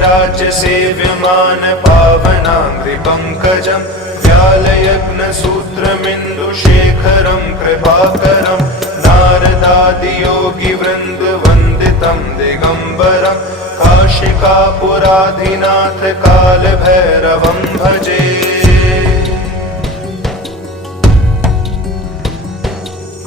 देवराज्य सेव्यमान पावनाङ्घ्रिपङ्कजं व्यालयग्नसूत्रमिन्दुशेखरं कृपाकरं नारदादियोगिवृन्दवन्दितं दिगम्बरं काशिकापुराधिनाथ कालभैरवं भजे।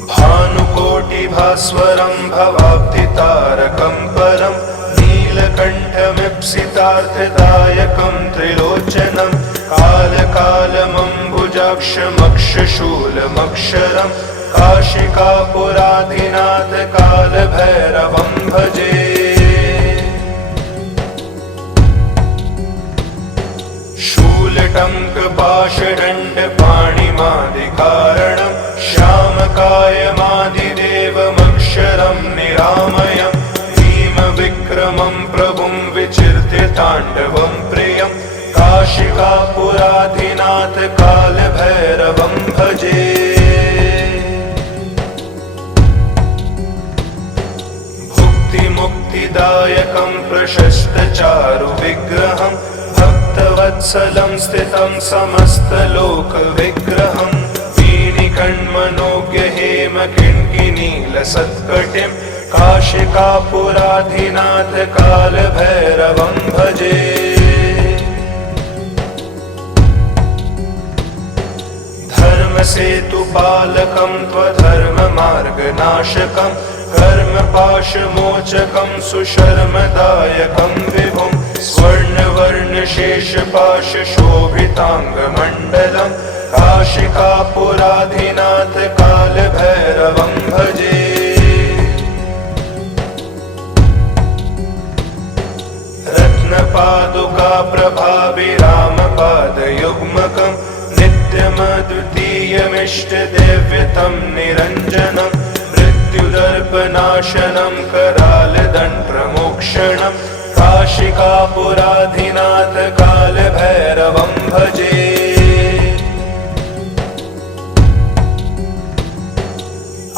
भानुकोटिभास्वरं भवाब्धितारकं परं नीलकण्ठमीप्सितार्थदायकं त्रिलोचनं कालकालमम्बुजाक्षमक्षशूलमक्षरं काशिकापुराधिनाथ कालभैरवं भजे। शूलटङ्कपाशदण्डपाणिमादिकारणं श्यामकायमादिदेवमक्षरं निरामयं भीमविक्रमं प्रभुं विचिर्त्य ताण्डवं प्रियं काशिकापुराधिनाथ कालभैरवं भजे। भुक्तिमुक्तिदायकं प्रशस्तचारुविग्रहं भक्तवत्सलं स्थितं समस्तलोकविग्रहं वीणिकण्मनोज्ञहेमकिङ्किनीलसत्कटिं काशिकापुराधिनाथ कालभैरवं भजे। धर्मसेतुपालकं त्वधर्ममार्गनाशकं कर्मपाशमोचकं सुशर्मदायकं विभुं स्वर्णवर्णशेषपाशशोभिताङ्गमण्डलं काशिकापुराधिनाथ कालभैरवं भजे। रत्नपादुकाप्रभाभिरामपादयुग्मकं नित्यमद्वितीयमिष्टदेव्यतं निरञ्जनं मृत्युदर्पनाशनं करालदण्डप्रमोक्षणं काशिकापुराधिनाथ कालभैरवं भजे।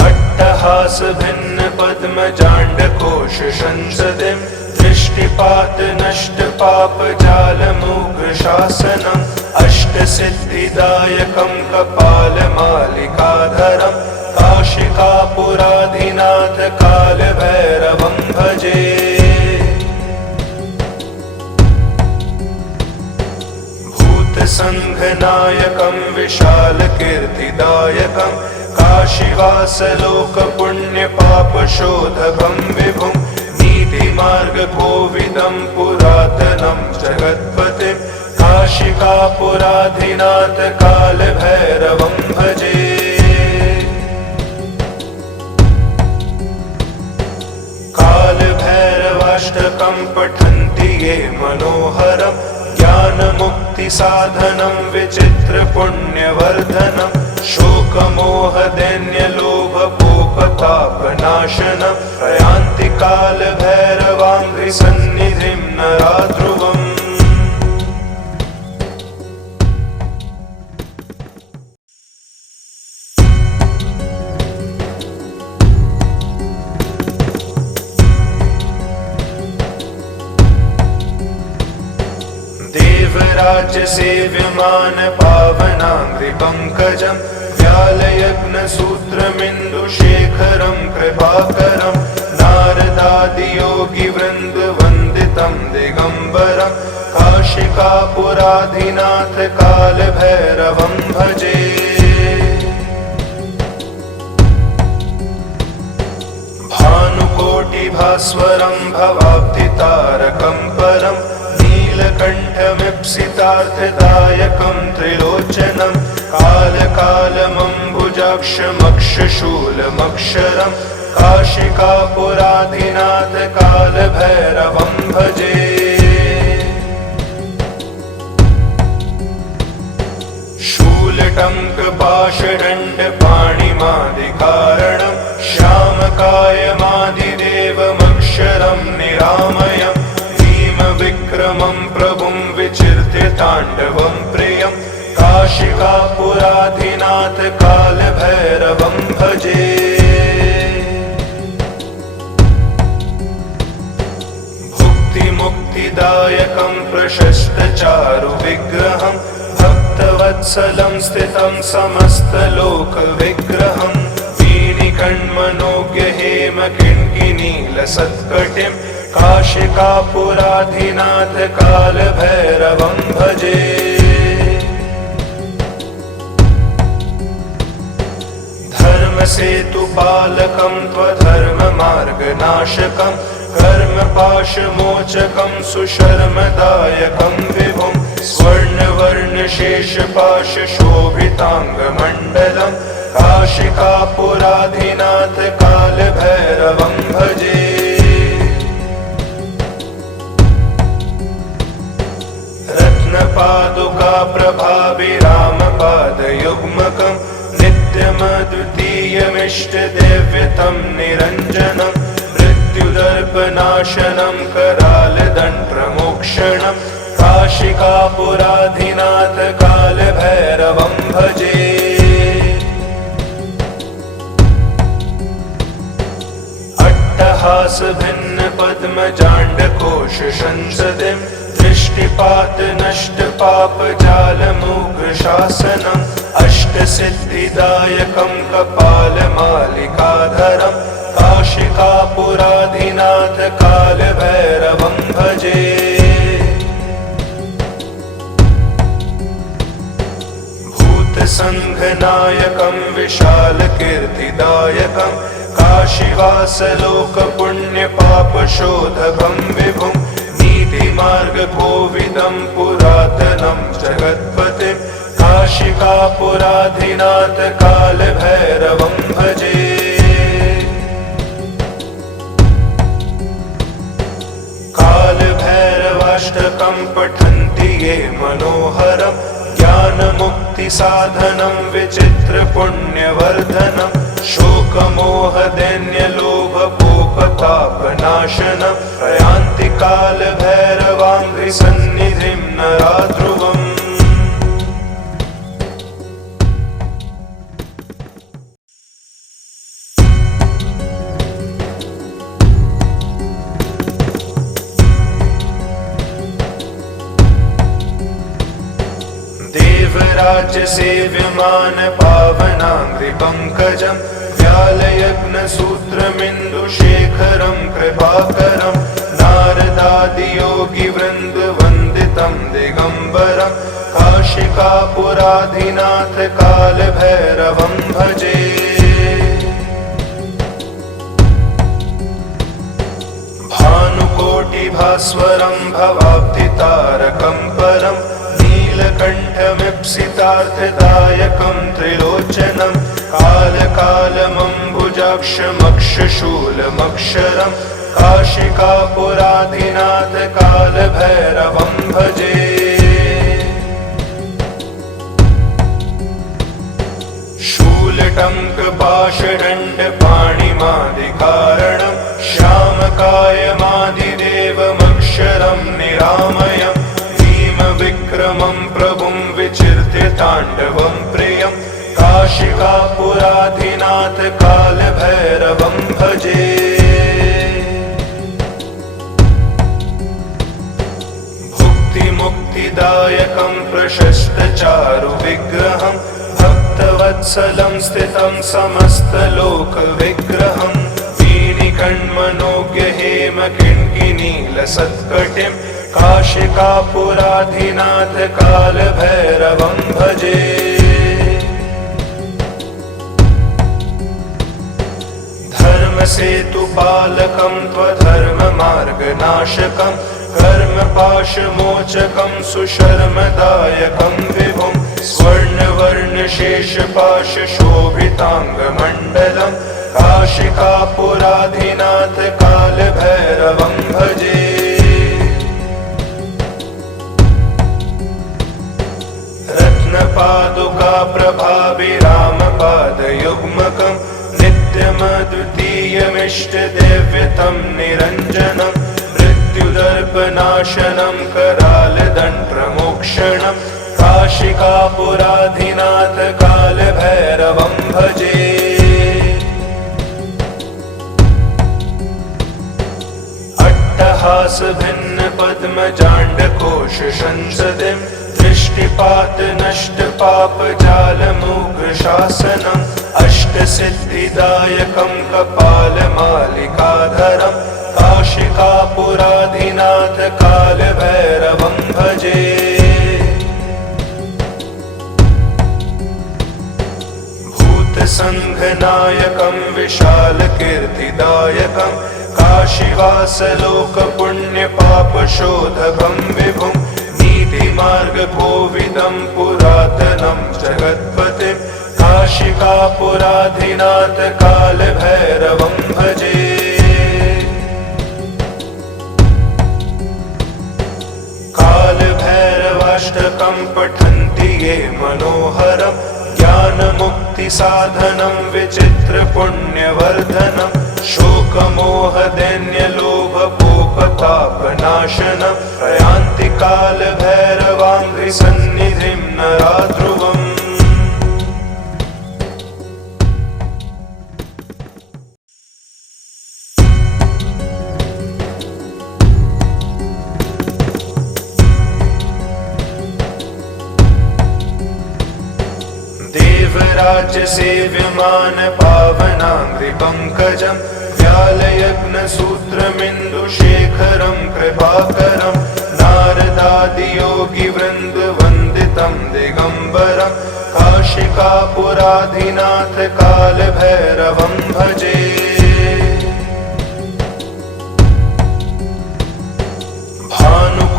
अट्टहासभिन्नपद्मजाण्डकोशसंसदिं दृष्टिपातनष्टपापजालमुग्रशासनम् अष्टसिद्धिदायकं कपालमालिकाधरं काशिकापुराधिनाथ कालभैरवं भजे। भूतसङ्घनायकं विशालकीर्तिदायकं काशीवासलोकपुण्यपापशोधकं विभुं नीतिमार्गकोविदं पुरातनं जगत्पतिं काशिकापुराधिनाथ कालभैरवं भजे। कालभैरवाष्टकं पठन्ति ये मनोहरं ज्ञानमुक्तिसाधनं विचित्रपुण्यवर्धनं शोकमोहदैन्यलोभपोपतापनाशनं प्रयान्ति कालभैरवाङ्घ्रिसन्निधिं नराध्रुवम्। देवराज्य सेव्यमान पावनाङ्घ्रिपङ्कजं व्यालयग्नसूत्रमिन्दुशेखरं कृपाकरं नारदादियोगिवृन्दवन्दितं दिगम्बरं काशिकापुराधिनाथ कालभैरवं भजे। भानुकोटिभास्वरं भवाब्धितारकं परं नीलकण्ठमीप्सितार्थदायकं त्रिलोचनं कालकालमम्बुजाक्षमक्षशूलमक्षरं काशिकापुराधिनाथ कालभैरवं भजे। शूलटङ्कपाशदण्डपाणिमादिकारणं श्यामकायमादिदेवमक्षरं निरामयं भीमविक्रमं प्रभुं विचिर्त्य ताण्डवं प्रियं काशिकापुराधिनाथ कालभैरवं भजे। भुक्तिमुक्तिदायक विनायकं प्रशस्तचारु विग्रहं भक्तवत्सलं स्थितं समस्तलोकविग्रहं वीणिकण्मनोज्ञ हेमकिङ्किनीलसत्कटिं काशिकापुराधिनाथ कालभैरवं भजे। धर्मसेतुपालकं त्वधर्ममार्गनाशकं कर्मपाशमोचकं सुशर्मदायकं विभुं स्वर्णवर्णशेषपाशशोभिताङ्गमण्डलं काशिकापुराधिनाथ कालभैरवं भजे। रत्नपादुका प्रभाभिरामपादयुग्मकं नित्यमद्वितीयमिष्टदेव्यतं निरञ्जनं मृत्युदर्पनाशनं करालदण्डप्रमोक्षणं काशिकापुराधिनाथ कालभैरवं भजे। अट्टहासभिन्नपद्मजाण्डकोशसंसदिं दृष्टिपातनष्टपापजालमुग्रशासनम् अष्टसिद्धिदायकं कपालमालिकाधरं काशिकापुराधिनाथ कालभैरवं भजे। भूतसङ्घनायकं विशालकीर्तिदायकं काशीवासलोकपुण्यपापशोधकं विभुं नीतिमार्गकोविदं पुरातनं जगत्पतिं काशिकापुराधिनाथ कालभैरवं भजे। कालभैरवाष्टकं पठन्ति ये मनोहरं ज्ञानमुक्तिसाधनं विचित्रपुण्यवर्धनं शोकमोहदैन्यलोभकोपतापनाशनं प्रयान्ति कालभैरवाङ्घ्रिसन्निधिं नराध्रुवम्। देवराज्यसेव्यमान पावनाङ्घ्रिपङ्कजं व्यालयज्ञसूत्रमिन्दुशेखरं कृपाकरं नारदादियोगिवृन्दवन्दितं दिगम्बरं काशिकापुराधिनाथ कालभैरवं भजे। भानुकोटिभास्वरं भवाब्धितारकं परं नीलकण्ठमीप्सितार्थदायकं त्रिलोचनं कालकालमम्बुजाक्षमक्षशूलमक्षरं काशिकापुराधिनाथ कालभैरवं भजे। शूलटङ्कपाशदण्डपाणिमादिकारणं श्यामकायमादिदेवमक्षरं निरामयं भीमविक्रमं प्रभुं विचिर्त्य ताण्डवं प्रियं काशिकापुराधिनाथ कालभैरवं भजे। भुक्तिमुक्तिदायकं प्रशस्तचारु विग्रहं भक्तवत्सलं स्थितं समस्तलोकविग्रहं वीणिकण्मनोज्ञ हेमकिङ्किनीलसत्कटिं काशिकापुराधिनाथ कालभैरवं भजे। धर्मसेतुपालकं त्वधर्ममार्गनाशकं कर्मपाशमोचकं सुशर्मदायकं विभुं स्वर्णवर्णशेषपाशशोभिताङ्गमण्डलं काशिकापुराधिनाथ कालभैरवं भजे। रत्नपादुका प्रभाभिरामपादयुग्मकं नित्यमद्वितीयमिष्टदेव्यतं निरञ्जनं मृत्युदर्पनाशनं करालदण्डप्रमोक्षणं काशिकापुराधिनाथ कालभैरवं भजे। अट्टहासभिन्नपद्मजाण्ड दृष्टिपात नष्ट पाप जालमुग्रशासनम् अष्टसिद्धिदायकं कपालमालिकाधरम् काशिकापुराधिनाथ कालभैरवं भजे। भूतसङ्घनायकं विशालकीर्तिदायकं काशीवासलोकपुण्यपापशोधकं विभुं नीतिमार्गकोविदं पुरातनं जगत्पतिं काशिकापुराधिनाथ कालभैरवं भजे। कालभैरवाष्टकं पठन्ति ये मनोहरं ज्ञानमुक्तिसाधनं विचित्रपुण्यवर्धनं शोकमोहदैन्यलोभकोपतापनाशनं प्रयान्ति कालभैरवाङ्घ्रिसन्निधिं नरा ध्रुवम्। देवराज्यसेव्यमान पावनाङ्घ्रिपङ्कजं व्यालयग्नसूत्रमिन्दुशेखरं कृपाकरं नारदादियोगिवृन्दवन्दितं दिगम्बरं काशिकापुराधिनाथ कालभैरवं भजे।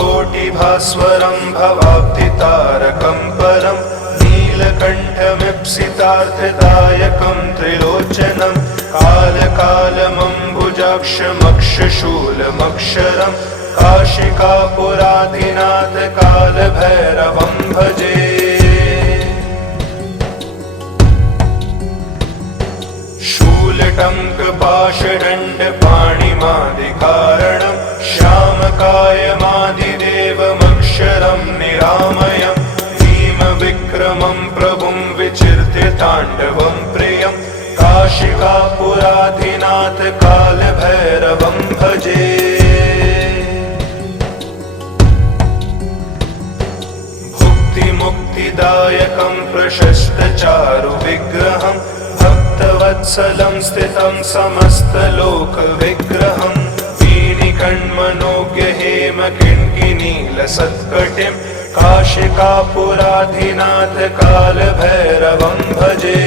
भानुकोटिभास्वरं भवाब्धितारकं परं नीलकण्ठमीप्सितार्थदायकं त्रिलोचनं कालकालमम्बुजाक्षमक्षशूलमक्षरं काशिकापुराधिनाथ कालभैरवं भजे। शूलटङ्कपाशदण्डपाणिमादिकारणं श्यामकायमादिदेवमक्षरं निरामयम् विक्रमं प्रभुं विचिर्त्य ताण्डवं प्रियं काशिकापुराधिनाथ कालभैरवं भजे। भुक्तिमुक्तिदायकं प्रशस्तचारुविग्रहं भक्तवत्सलं स्थितं समस्तलोकविग्रहं वीणिकण्मनोज्ञहेमकिङ्किनीलसत्कटिं काशिकापुराधिनाथ कालभैरवं भजे।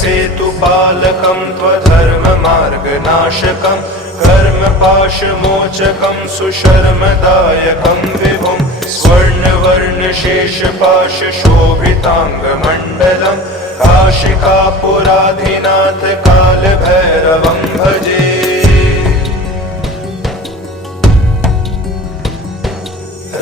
धर्मसेतुपालकं त्वधर्ममार्गनाशकं कर्मपाशमोचकं सुशर्मदायकं विभुं स्वर्णवर्णशेषपाशशोभिताङ्गमण्डलं काशिकापुराधिनाथ कालभैरवं भजे।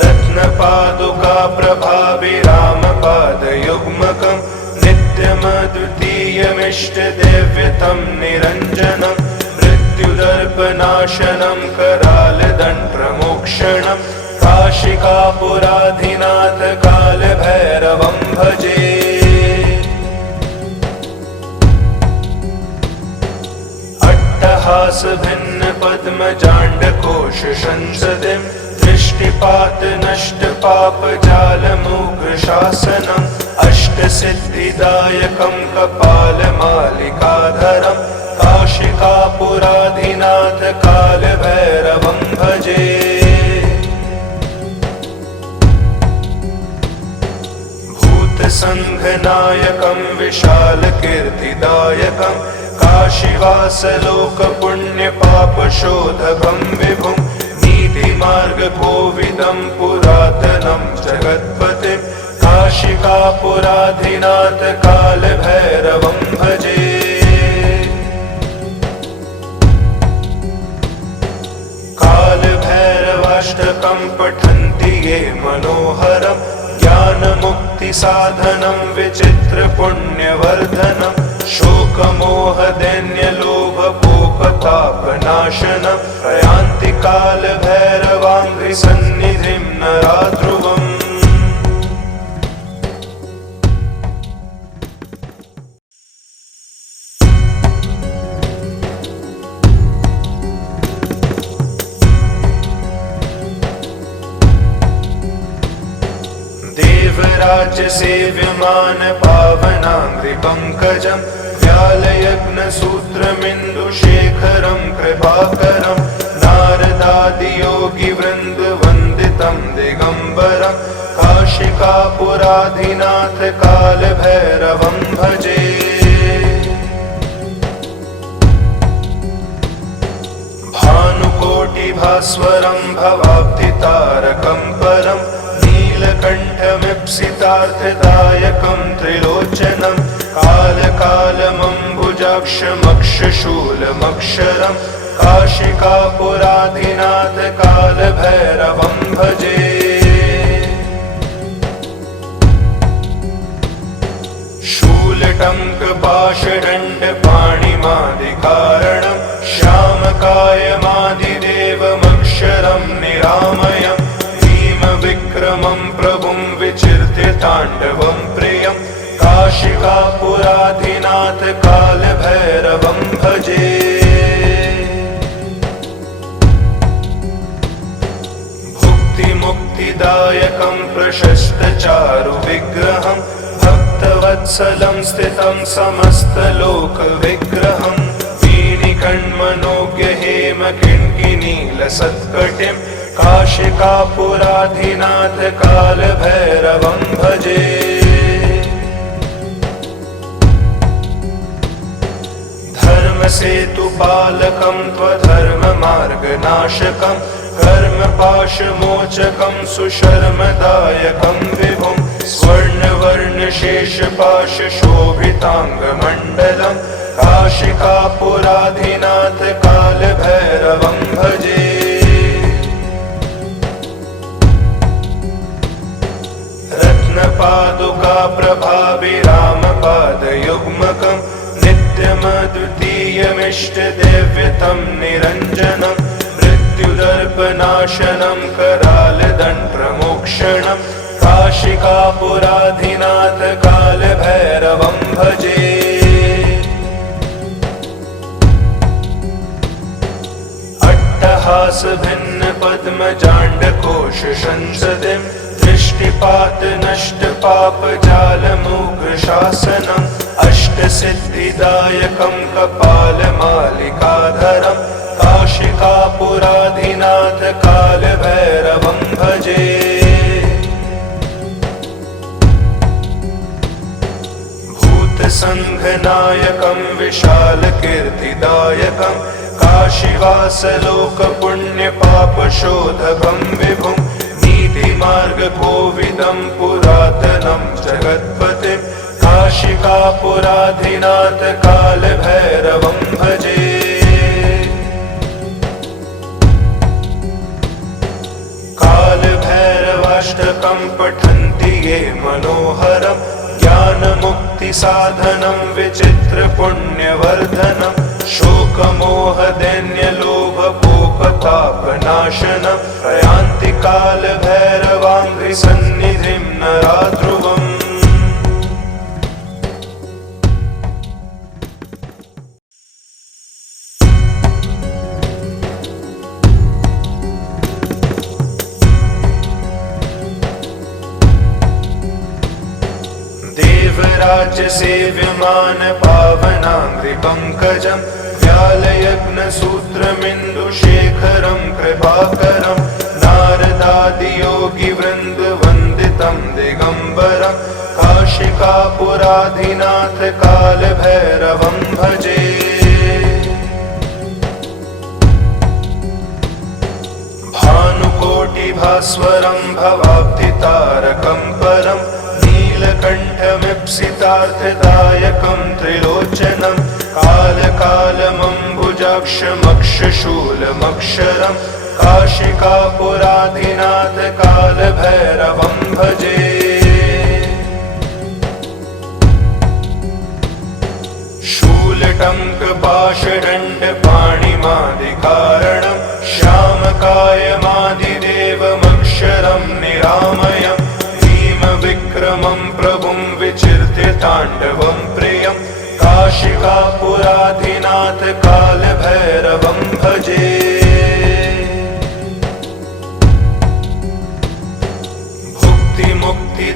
रत्नपादुका प्रभाभिरामपादयुग्मकं नित्यमद्वितीयमिष्टदेव्यतं निरञ्जनं मृत्युदर्पनाशनं करालदण्डमोक्षणं काशिकापुराधिनाथ कालभैरवं भजे। अट्टहासभिन्नपद्मजाण्डकोशसंसदिं दृष्टिपात नष्ट पाप जालमुग्रशासनम् अष्टसिद्धिदायकं कपालमालिकाधरं काशिकापुराधिनाथ कालभैरवं भजे। भूतसङ्घनायकं विशालकीर्तिदायकं काशीवासलोकपुण्यपापशोधकं विभुं नीतिमार्गकोविदं पुरातनं जगत्पतिं काशिकापुराधिनाथ कालभैरवं भजे। कालभैरवाष्टकं पठन्ति ये मनोहरं ज्ञानमुक्तिसाधनं विचित्रपुण्यवर्धनं शोकमोहदैन्यलोभकोपतापनाशनं प्रयान्ति कालभैरवाङ्घ्रिसन्निधिं नरा ध्रुवम्। देवराज्य सेव्यमान पावनाङ्घ्रिपङ्कजम् व्यालयग्नसूत्रमिन्दुशेखरं कृपाकरं नारदादियोगिवृन्दवन्दितं दिगम्बरं काशिकापुराधिनाथ कालभैरवं भजे। भानुकोटिभास्वरं भवाब्धितारकं परं नीलकण्ठमीप्सितार्थदायकं त्रिलोचनं कालकालमम्बुजाक्षमक्षशूलमक्षरं काशिकापुराधिनाथ कालभैरवं भजे। शूलटङ्कपाशदण्डपाणिमादिकारणं श्यामकायमादिदेवमक्षरं निरामयं भीमविक्रमं प्रभुं विचिर्त्य ताण्डवं प्रियं काशिकापुराधिनाथ कालभैरवं भजे। भुक्तिमुक्तिदायकं प्रशस्तचारुविग्रहं भक्तवत्सलं स्थितं समस्तलोकविग्रहं वीणिकण्मनोज्ञहेमकिङ्किनीलसत्कटिं काशिकापुराधिनाथ कालभैरवं भजे। धर्मसेतुपालकं त्वधर्ममार्गनाशकं कर्मपाशमोचकं सुशर्मदायकं विभुं स्वर्णवर्णशेषपाशशोभिताङ्गमण्डलं काशिकापुराधिनाथ कालभैरवं भजे। रत्नपादुकाप्रभाभिरामपादयुग्मकं नित्यमद्वितीयमिष्टदेव्यतं निरञ्जनं मृत्युदर्पनाशनं करालदण्डमोक्षणं काशिकापुराधिनाथ कालभैरवं भजे। अट्टहासभिन्नपद्मजाण्डकोशसंसदिं दृष्टिपातनष्टपापजालमुग्रशासनम् अष्टसिद्धिदायकं कपालमालिकाधरं काशिकापुराधिनाथ कालभैरवं भजे। भूतसङ्घनायकं विशालकीर्तिदायकं काशीवासलोकपुण्यपापशोधकं विभुं नीतिमार्गकोविदं पुरातनं जगत्पतिं काशिकापुराधिनाथ कालभैरवं भजे। कालभैरवाष्टकं पठन्ति ये मनोहरं ज्ञानमुक्तिसाधनं विचित्रपुण्यवर्धनं शोकमोहदैन्यलोभकोपतापनाशनं प्रयान्ति कालभैरवाङ्घ्रिसन्निधिं नरा ध्रुवम्। देवराज्य सेव्यमान पावनाङ्घ्रिपङ्कजं व्यालयग्नसूत्रमिन्दुशेखरं कृपाकरं नारदादियोगिवृन्दवन्दितं दिगम्बरं काशिकापुराधिनाथ कालभैरवं भजे। भानुकोटिभास्वरं भवाब्धितारकं परं नीलकण्ठमीप्सितार्थदायकं त्रिलोचनं कालकालमम्बुजाक्षमक्षशूलमक्षरं काशिकापुराधिनाथ कालभैरवं भजे। शूलटङ्कपाशदण्डपाणिमादिकारणं श्यामकायमादिदेवमक्षरं निरामयं भीमविक्रमं प्रभुं विचिर्त्य ताण्डवं प्रियं काशिकापुराधिनाथ कालभैरवं भजे।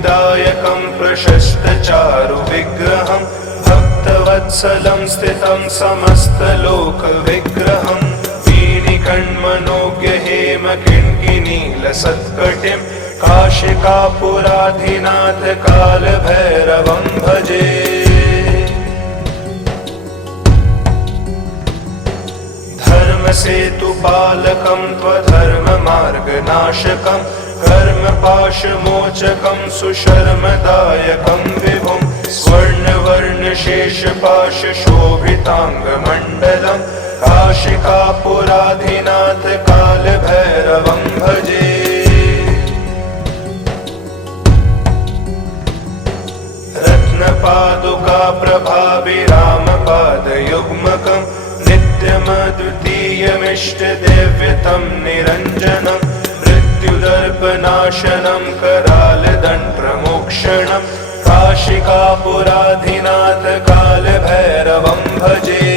मुक्तिदायकं प्रशस्तचारु विग्रहं भक्तवत्सलं स्थितं समस्तलोकविग्रहं वीणिकण्मनोज्ञ हेमकिङ्किनीलसत्कटिं काशिकापुराधिनाथ कालभैरवं भजे। धर्मसेतुपालकं त्वधर्ममार्गनाशकं कर्मपाशमोचकं सुशर्मदायकं विभुं स्वर्णवर्णशेषपाशशोभिताङ्गमण्डलं काशिकापुराधिनाथ कालभैरवं भजे। रत्नपादुका प्रभाभिरामपादयुग्मकं नित्यमद्वितीयमिष्टदेव्यतं निरञ्जनं मृत्युदर्पनाशनं करालदण्डप्रमोक्षणं काशिकापुराधिनाथ कालभैरवं भजे।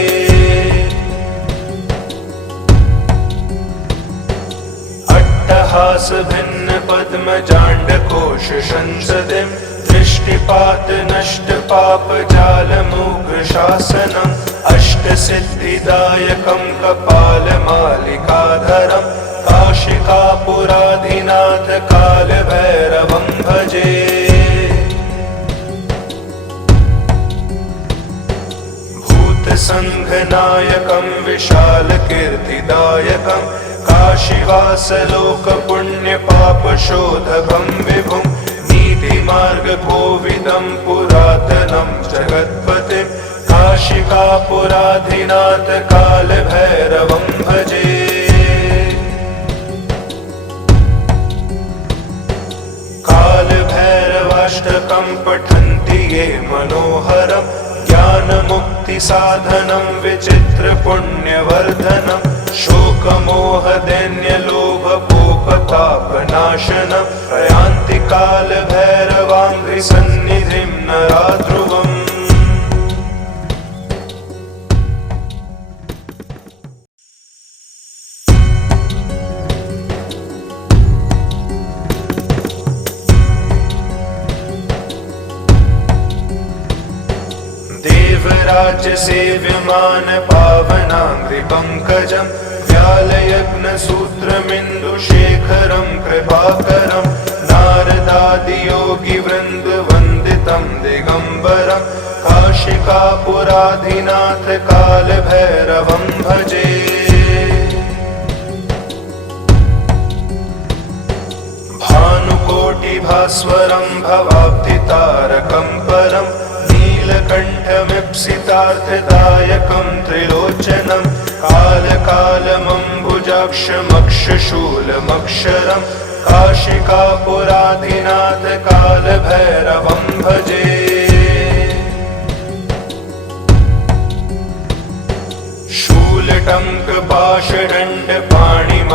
अट्टहासभिन्नपद्मजाण्डकोशसंसदिं दृष्टिपातनष्टपापजालमुग्रशासनम् अष्टसिद्धिदायकं कपालमालिकाधरं काशिकापुराधिनाथ कालभैरवं भजे। भूतसङ्घनायकं विशालकीर्तिदायकं काशीवासलोकपुण्यपापशोधकं विभुं नीतिमार्गकोविदं पुरातनं जगत्पतिं काशिकापुराधिनाथ कालभैरवं भजे। कालभैरवाष्टकं पठन्ति ये मनोहरं ज्ञानमुक्तिसाधनं विचित्रपुण्यवर्धनं शोकमोहदैन्यलोभकोपतापनाशनं प्रयान्ति कालभैरवाङ्घ्रिसन्निधिं नरा ध्रुवम्। देवराज्यसेव्यमान पावनाङ्घ्रिपङ्कजं व्यालयज्ञसूत्रमिन्दुशेखरं कृपाकरं नारदादियोगिवृन्दवन्दितं दिगम्बरं काशिकापुराधिनाथ कालभैरवं भजे। भानुकोटिभास्वरं भवाब्धितारकं परं नीलकण्ठमीप्सितार्थदायकं त्रिलोचनं कालकालमम्बुजाक्षमक्षशूलमक्षरं काशिकापुराधिनाथ कालभैरवं भजे।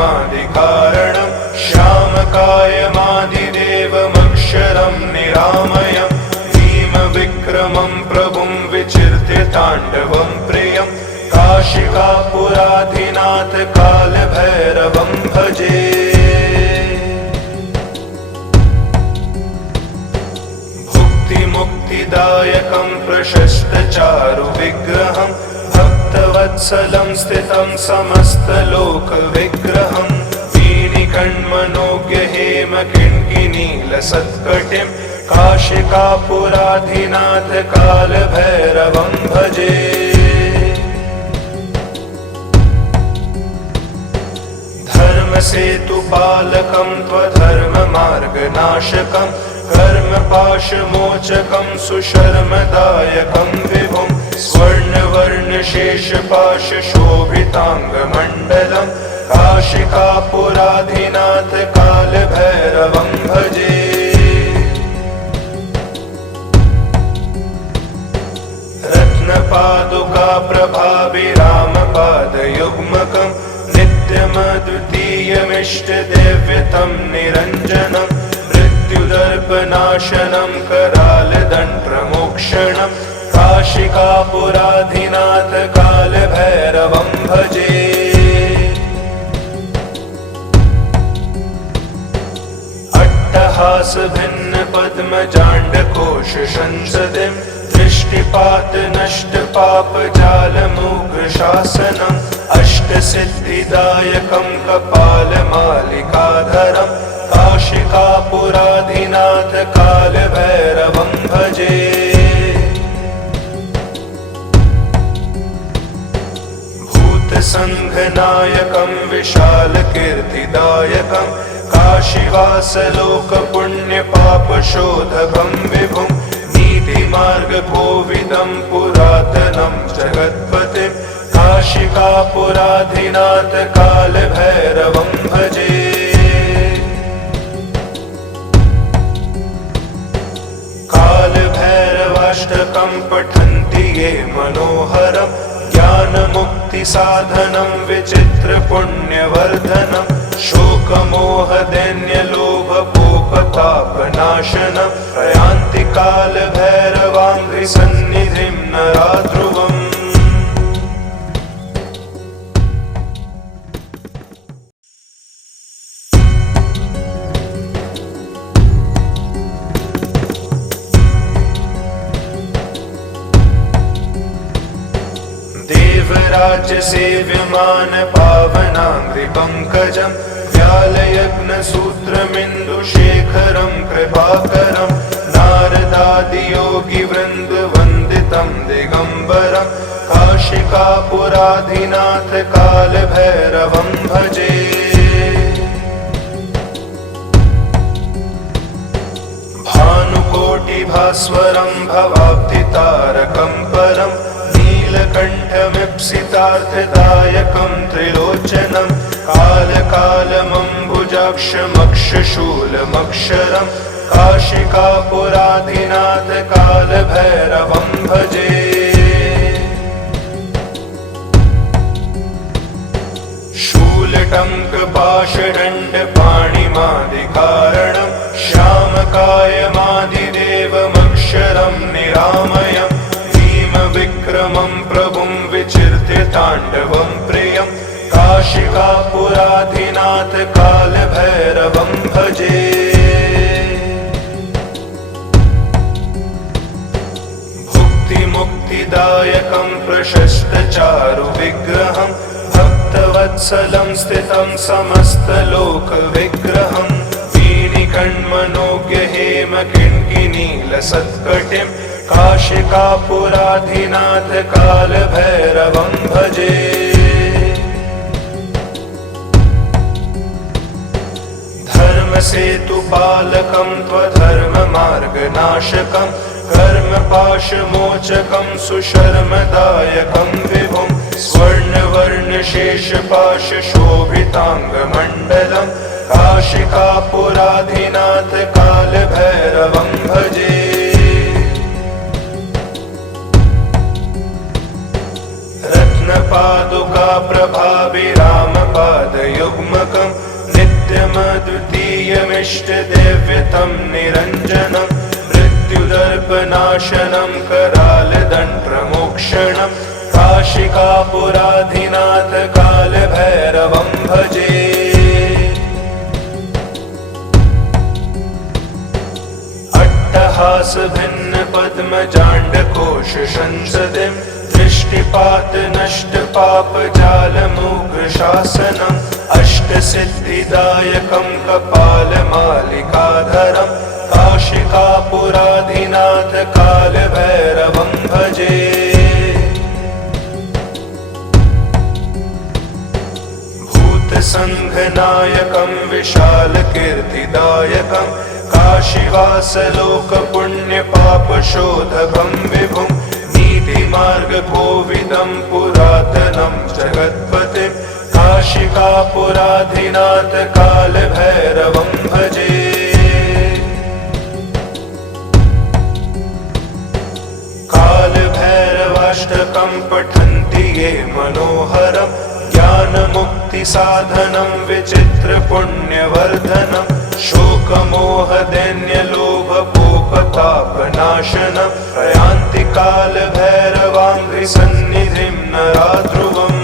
शूलटङ्कपाशदण्डपाणिमादिकारणं श्यामकायमादिदेवमक्षरं निरामयं भीमविक्रमं प्रभुं विचिर्त्य ताण्डवं प्रियं काशिकापुराधिनाथ कालभैरवं भजे। भुक्तिमुक्तिदायकं प्रशस्तचारु विग्रहं भक्तवत्सलं स्थितं समस्तलोकविग्रहं वीणिकण्मनोज्ञ हेमकिङ्किनीलसत्कटिं काशिकापुराधिनाथ कालभैरवं भजे। धर्मसेतुपालकं त्वधर्ममार्गनाशकं कर्मपाशमोचकं सुशर्मदायकं विभुं स्वर्णवर्णशेषपाशशोभिताङ्गमण्डलं काशिकापुराधिनाथ कालभैरवं भजे। रत्नपादुका प्रभाभिरामपादयुग्मकं नित्यमद्वितीयमिष्टदेव्यतं निरञ्जनं मृत्युदर्पनाशनं करालदण्डप्रमोक्षणं काशिकापुराधिनाथ कालभैरवं भजे। अट्टहास भिन्न पद्मजाण्डकोश संसदिं दृष्टिपात नष्ट पाप जालमुग्र शासनम् अष्टसिद्धिदायकं कपालमालिकाधरं काशिकापुराधिनाथ कालभैरवं भजे। भूतसङ्घनायकं विशालकीर्तिदायकं काशीवासलोकपुण्यपापशोधकं विभुं नीतिमार्गकोविदं पुरातनं जगत्पतिं काशिकापुराधिनाथ कालभैरवं भजे। कालभैरवाष्टकं पठन्ति ये मनोहरं ज्ञानमुक्तिसाधनं विचित्रपुण्यवर्धनं शोकमोहदैन्यलोभकोपतापनाशनं प्रयान्ति कालभैरवाङ्घ्रिसन्निधिं नरा ध्रुवम्। देवराज्यसेव्यमान पावनाङ्घ्रिपङ्कजं व्यालयग्नसूत्रमिन्दुशेखरं कृपाकरं नारदादियोगिवृन्दवन्दितं दिगम्बरं काशिकापुराधिनाथ कालभैरवं भजे। भानुकोटिभास्वरं भवाब्धितारकं परं नीलकण्ठमीप्सितार्थदायकं त्रिलोचनं कालकालमम्बुजाक्षमक्षशूलमक्षरं काशिकापुराधिनाथ कालभैरवं भजे। शूलटङ्कपाशदण्डपाणिमादिकारणं श्यामकायमादिदेवमक्षरं निरामयम् विक्रमं प्रभुं विचिर्त्य ताण्डवं प्रियं काशिकापुराधिनाथ कालभैरवं भजे। भुक्तिमुक्तिदायकं प्रशस्तचारुविग्रहं भक्तवत्सलं स्थितं समस्तलोकविग्रहं वीणिकण्मनोज्ञहेमकिङ्किनीलसत्कटिं काशिकापुराधिनाथ कालभैरवं भजे। धर्मसेतुपालकं त्वधर्ममार्गनाशकं कर्मपाशमोचकं सुशर्मदायकं विभुं स्वर्णवर्णशेषपाशशोभिताङ्गमण्डलं काशिकापुराधिनाथ कालभैरवं भजे। रत्नपादुका प्रभाभिरामपादयुग्मकं नित्यमद्वितीयमिष्टदेव्यतं निरञ्जनं मृत्युदर्पनाशनं करालदण्डमोक्षणं काशिकापुराधिनाथ कालभैरवं भजे। अट्टहास भिन्न पद्मजाण्डकोश संसदिं दृष्टिपात नष्ट पाप जालमुग्र शासनम् अष्टसिद्धिदायकं कपालमालिकाधरं काशिकापुराधिनाथ कालभैरवं भजे। भूतसङ्घनायकं विशालकीर्तिदायकं काशीवासलोकपुण्यपापशोधकं विभुं नीतिमार्गकोविदं पुरातनं जगत्पतिं काशिकापुराधिनाथ कालभैरवं भजे। कालभैरवाष्टकं पठन्ति ये मनोहरं ज्ञानमुक्तिसाधनं विचित्रपुण्यवर्धनं शोकमोहदैन्यलोभकोपतापनाशनं प्रयान्ति कालभैरवाङ्घ्रिसन्निधिं नरा ध्रुवम्।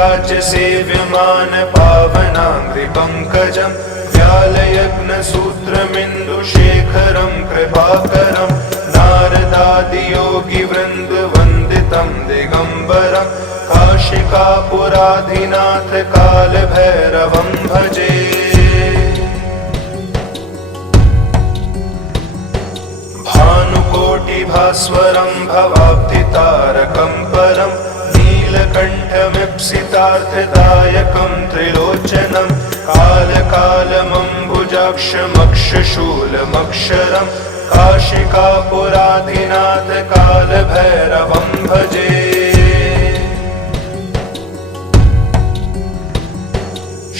देवराज्यसेव्यमान पावनाङ्घ्रिपङ्कजं व्यालयग्नसूत्रमिन्दुशेखरं कृपाकरं नारदादियोगिवृन्दवन्दितं दिगम्बरं काशिकापुराधिनाथ कालभैरवं भजे। भानुकोटिभास्वरं भवाब्धितारकं परं नीलकण्ठमीप्सितार्थदायकं त्रिलोचनं कालकालमम्बुजाक्षमक्षशूलमक्षरं काशिकापुराधिनाथ कालभैरवं भजे।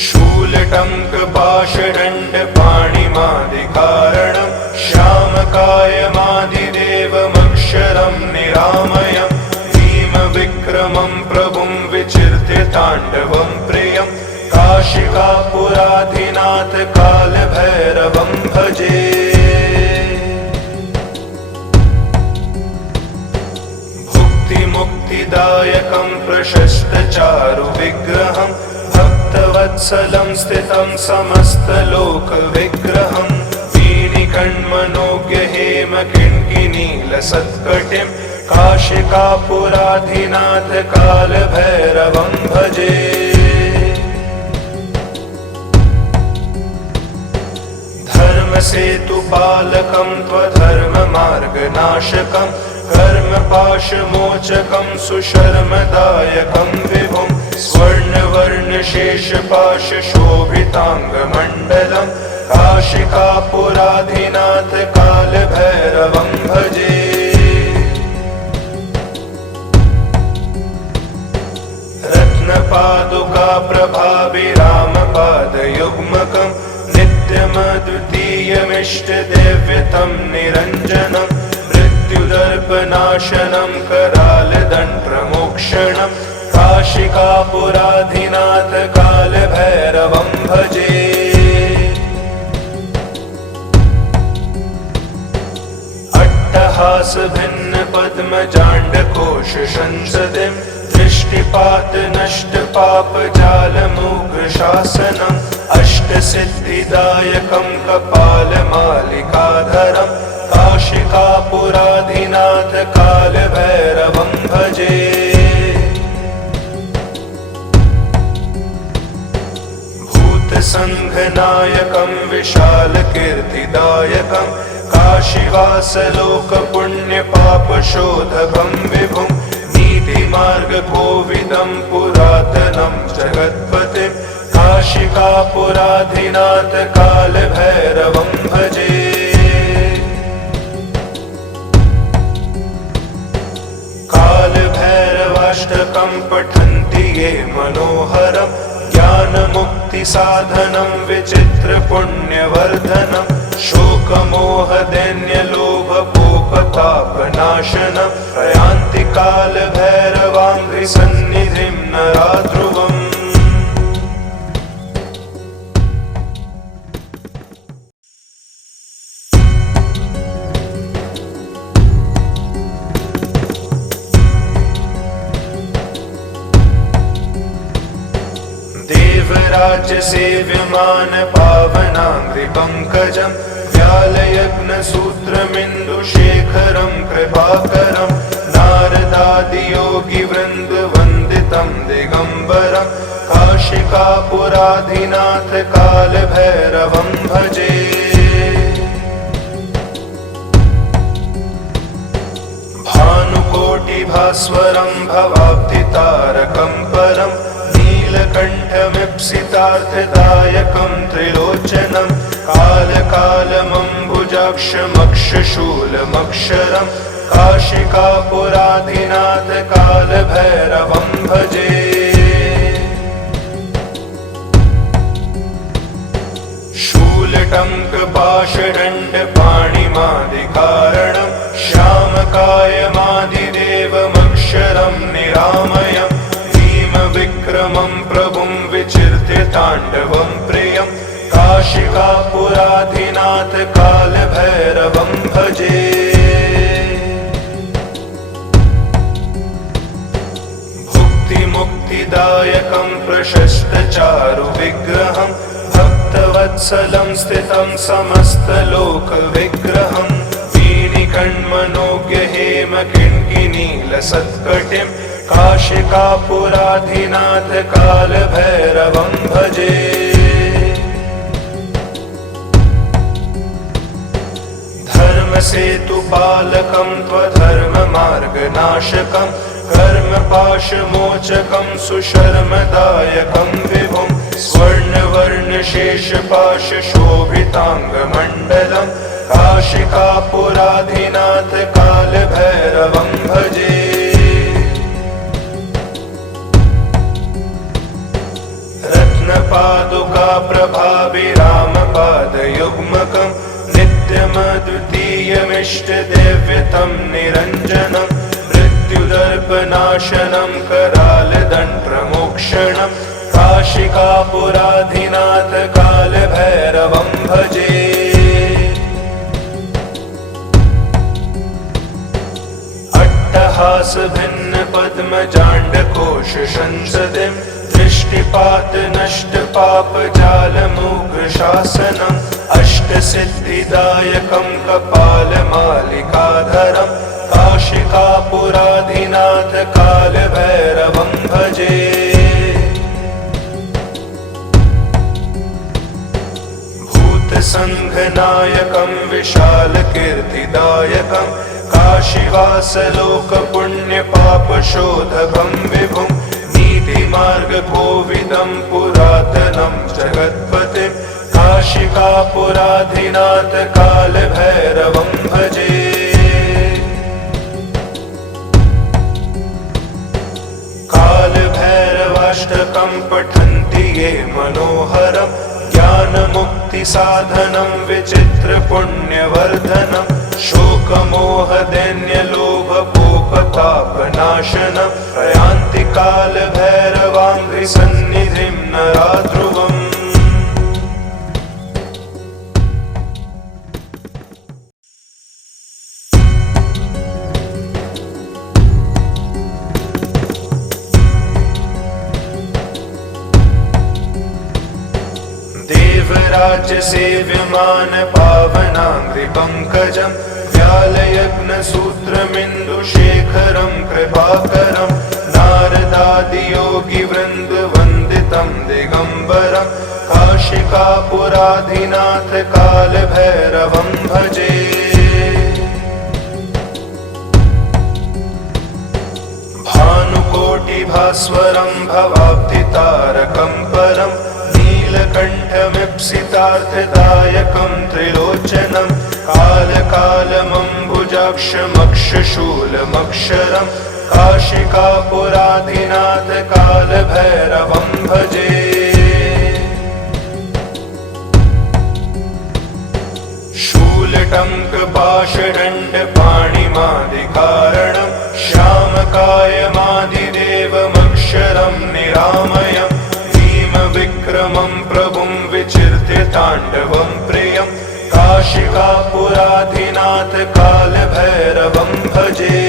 शूलटङ्कपाशदण्डपाणिमादिकारणं श्यामकायमादिदेवमक्षरं निरामयं भीमविक्रमं प्रभुं विचिर्त्य ताण्डवं प्रियं काशिकापुराधिनाथ कालभैरवं भजे। भुक्तिमुक्तिदायकं प्रशस्तचारुविग्रहं भक्तवत्सलं स्थितं समस्तलोकविग्रहं वीणिकण्मनोज्ञहेमकिङ्किनीलसत्कटिं काशिकापुराधिनाथ कालभैरवं भजे। धर्मसेतुपालकं त्वधर्ममार्गनाशकं कर्मपाशमोचकं सुशर्मदायकं विभुं स्वर्णवर्णशेषपाशशोभिताङ्गमण्डलं काशिकापुराधिनाथ कालभैरवं भजे। रत्नपादुकाप्रभाभिरामपादयुग्मकं नित्यमद्वितीयमिष्टदेव्यतं निरञ्जनं मृत्युदर्पनाशनं करालदण्डप्रमोक्षणं काशिकापुराधिनाथ कालभैरवं भजे। अट्टहासभिन्नपद्मजाण्डकोशसंसदिं दृष्टिपातनष्टपापजालमुग्रशासनम् अष्टसिद्धिदायकं कपालमालिकाधरं काशिकापुराधिनाथ कालभैरवं भजे। भूतसङ्घनायकं विशालकीर्तिदायकं काशीवासलोकपुण्यपापशोधकं विभुं नीतिमार्गकोविदं पुरातनं जगत्पतिं काशिकापुराधिनाथ कालभैरवं भजे। कालभैरवाष्टकं पठन्ति ये मनोहरं ज्ञानमुक्तिसाधनं विचित्रपुण्यवर्धनं शोकमोहदैन्यलोभकोपतापनाशनं प्रयान्ति कालभैरवाङ्घ्रिसन्निधिं नरा ध्रुवम्। देवराज्यसेव्यमान पावनाङ्घ्रिपङ्कजं व्यालयग्नसूत्रमिन्दुशेखरं कृपाकरं नारदादियोगिवृन्दवन्दितं दिगम्बरं काशिकापुराधिनाथ कालभैरवं भजे। भानुकोटिभास्वरं भवाब्धितारकं परं नीलकण्ठमीप्सितार्थदायकं त्रिलोचनं कालकालमम्बुजाक्षमक्षशूलमक्षरं काशिकापुराधिनाथ कालभैरवं भजे। शूलटङ्कपाशदण्डपाणिमादिकारणं श्यामकायमादिदेवमक्षरं निरामयं भीमविक्रमं प्रभुं विचिर्त्य ताण्डवं प्रियं काशिकापुराधिनाथ कालभैरवं भजे। भुक्तिमुक्तिदायक विनायकं प्रशस्तचारु विग्रहं भक्तवत्सलं स्थितं समस्तलोकविग्रहं वीणिकण्मनोज्ञ हेमकिङ्किनीलसत्कटिं काशिकापुराधिनाथ कालभैरवं भजे। धर्मसेतुपालकं त्वधर्ममार्गनाशकं कर्मपाशमोचकं सुशर्मदायकं विभुं स्वर्णवर्णशेषपाशशोभिताङ्गमण्डलं काशिकापुराधिनाथ कालभैरवं भजे। रत्नपादुका प्रभाभिरामपादयुग्मकं नित्यमद्वितीयमिष्टदेव्यतं निरञ्जनं मृत्युदर्पनाशनं करालदण्डप्रमोक्षणं काशिकापुराधिनाथ कालभैरवं भजे। अट्टहासभिन्नपद्मजाण्डकोशसंसदिं दृष्टिपातनष्टपापजालमुग्रशासनम् अष्टसिद्धिदायकं कपालमालिकाधरं काशिकापुराधिनाथ कालभैरवं भजे। भूतसङ्घनायकं विशालकीर्तिदायकं काशीवासलोकपुण्यपापशोधकं विभुं नीतिमार्गकोविदं पुरातनं जगत्पतिं काशिकापुराधिनाथ कालभैरवं भजे। कालभैरवाष्टकं पठन्ति ये मनोहरं ज्ञानमुक्तिसाधनं विचित्रपुण्यवर्धनं शोकमोहदैन्यलोभकोपतापनाशनं प्रयान्ति कालभैरवाङ्घ्रिसन्निधिं नराध्रुवम्। देवराज्यसेव्यमान पावनाङ्घ्रिपङ्कजं व्यालयज्ञसूत्रमिन्दुशेखरं कृपाकरं नारदादियोगिवृन्दवन्दितं दिगम्बरं काशिकापुराधिनाथ कालभैरवं भजे। भानुकोटिभास्वरं भवाब्धितारकं परं नीलकण्ठमीप्सितार्थदायकं त्रिलोचनं कालकालमम्बुजाक्षमक्षशूलमक्षरं काशिकापुराधिनाथ कालभैरवं भजे। शूलटङ्कपाशदण्डपाणिमादिकारणं श्यामकायमादिदेवमक्षरं निरामयं भीमविक्रमं प्रभुं विचिर्त्य ताण्डवं प्रियं काशिकापुराधिनाथ कालभैरवं भजे।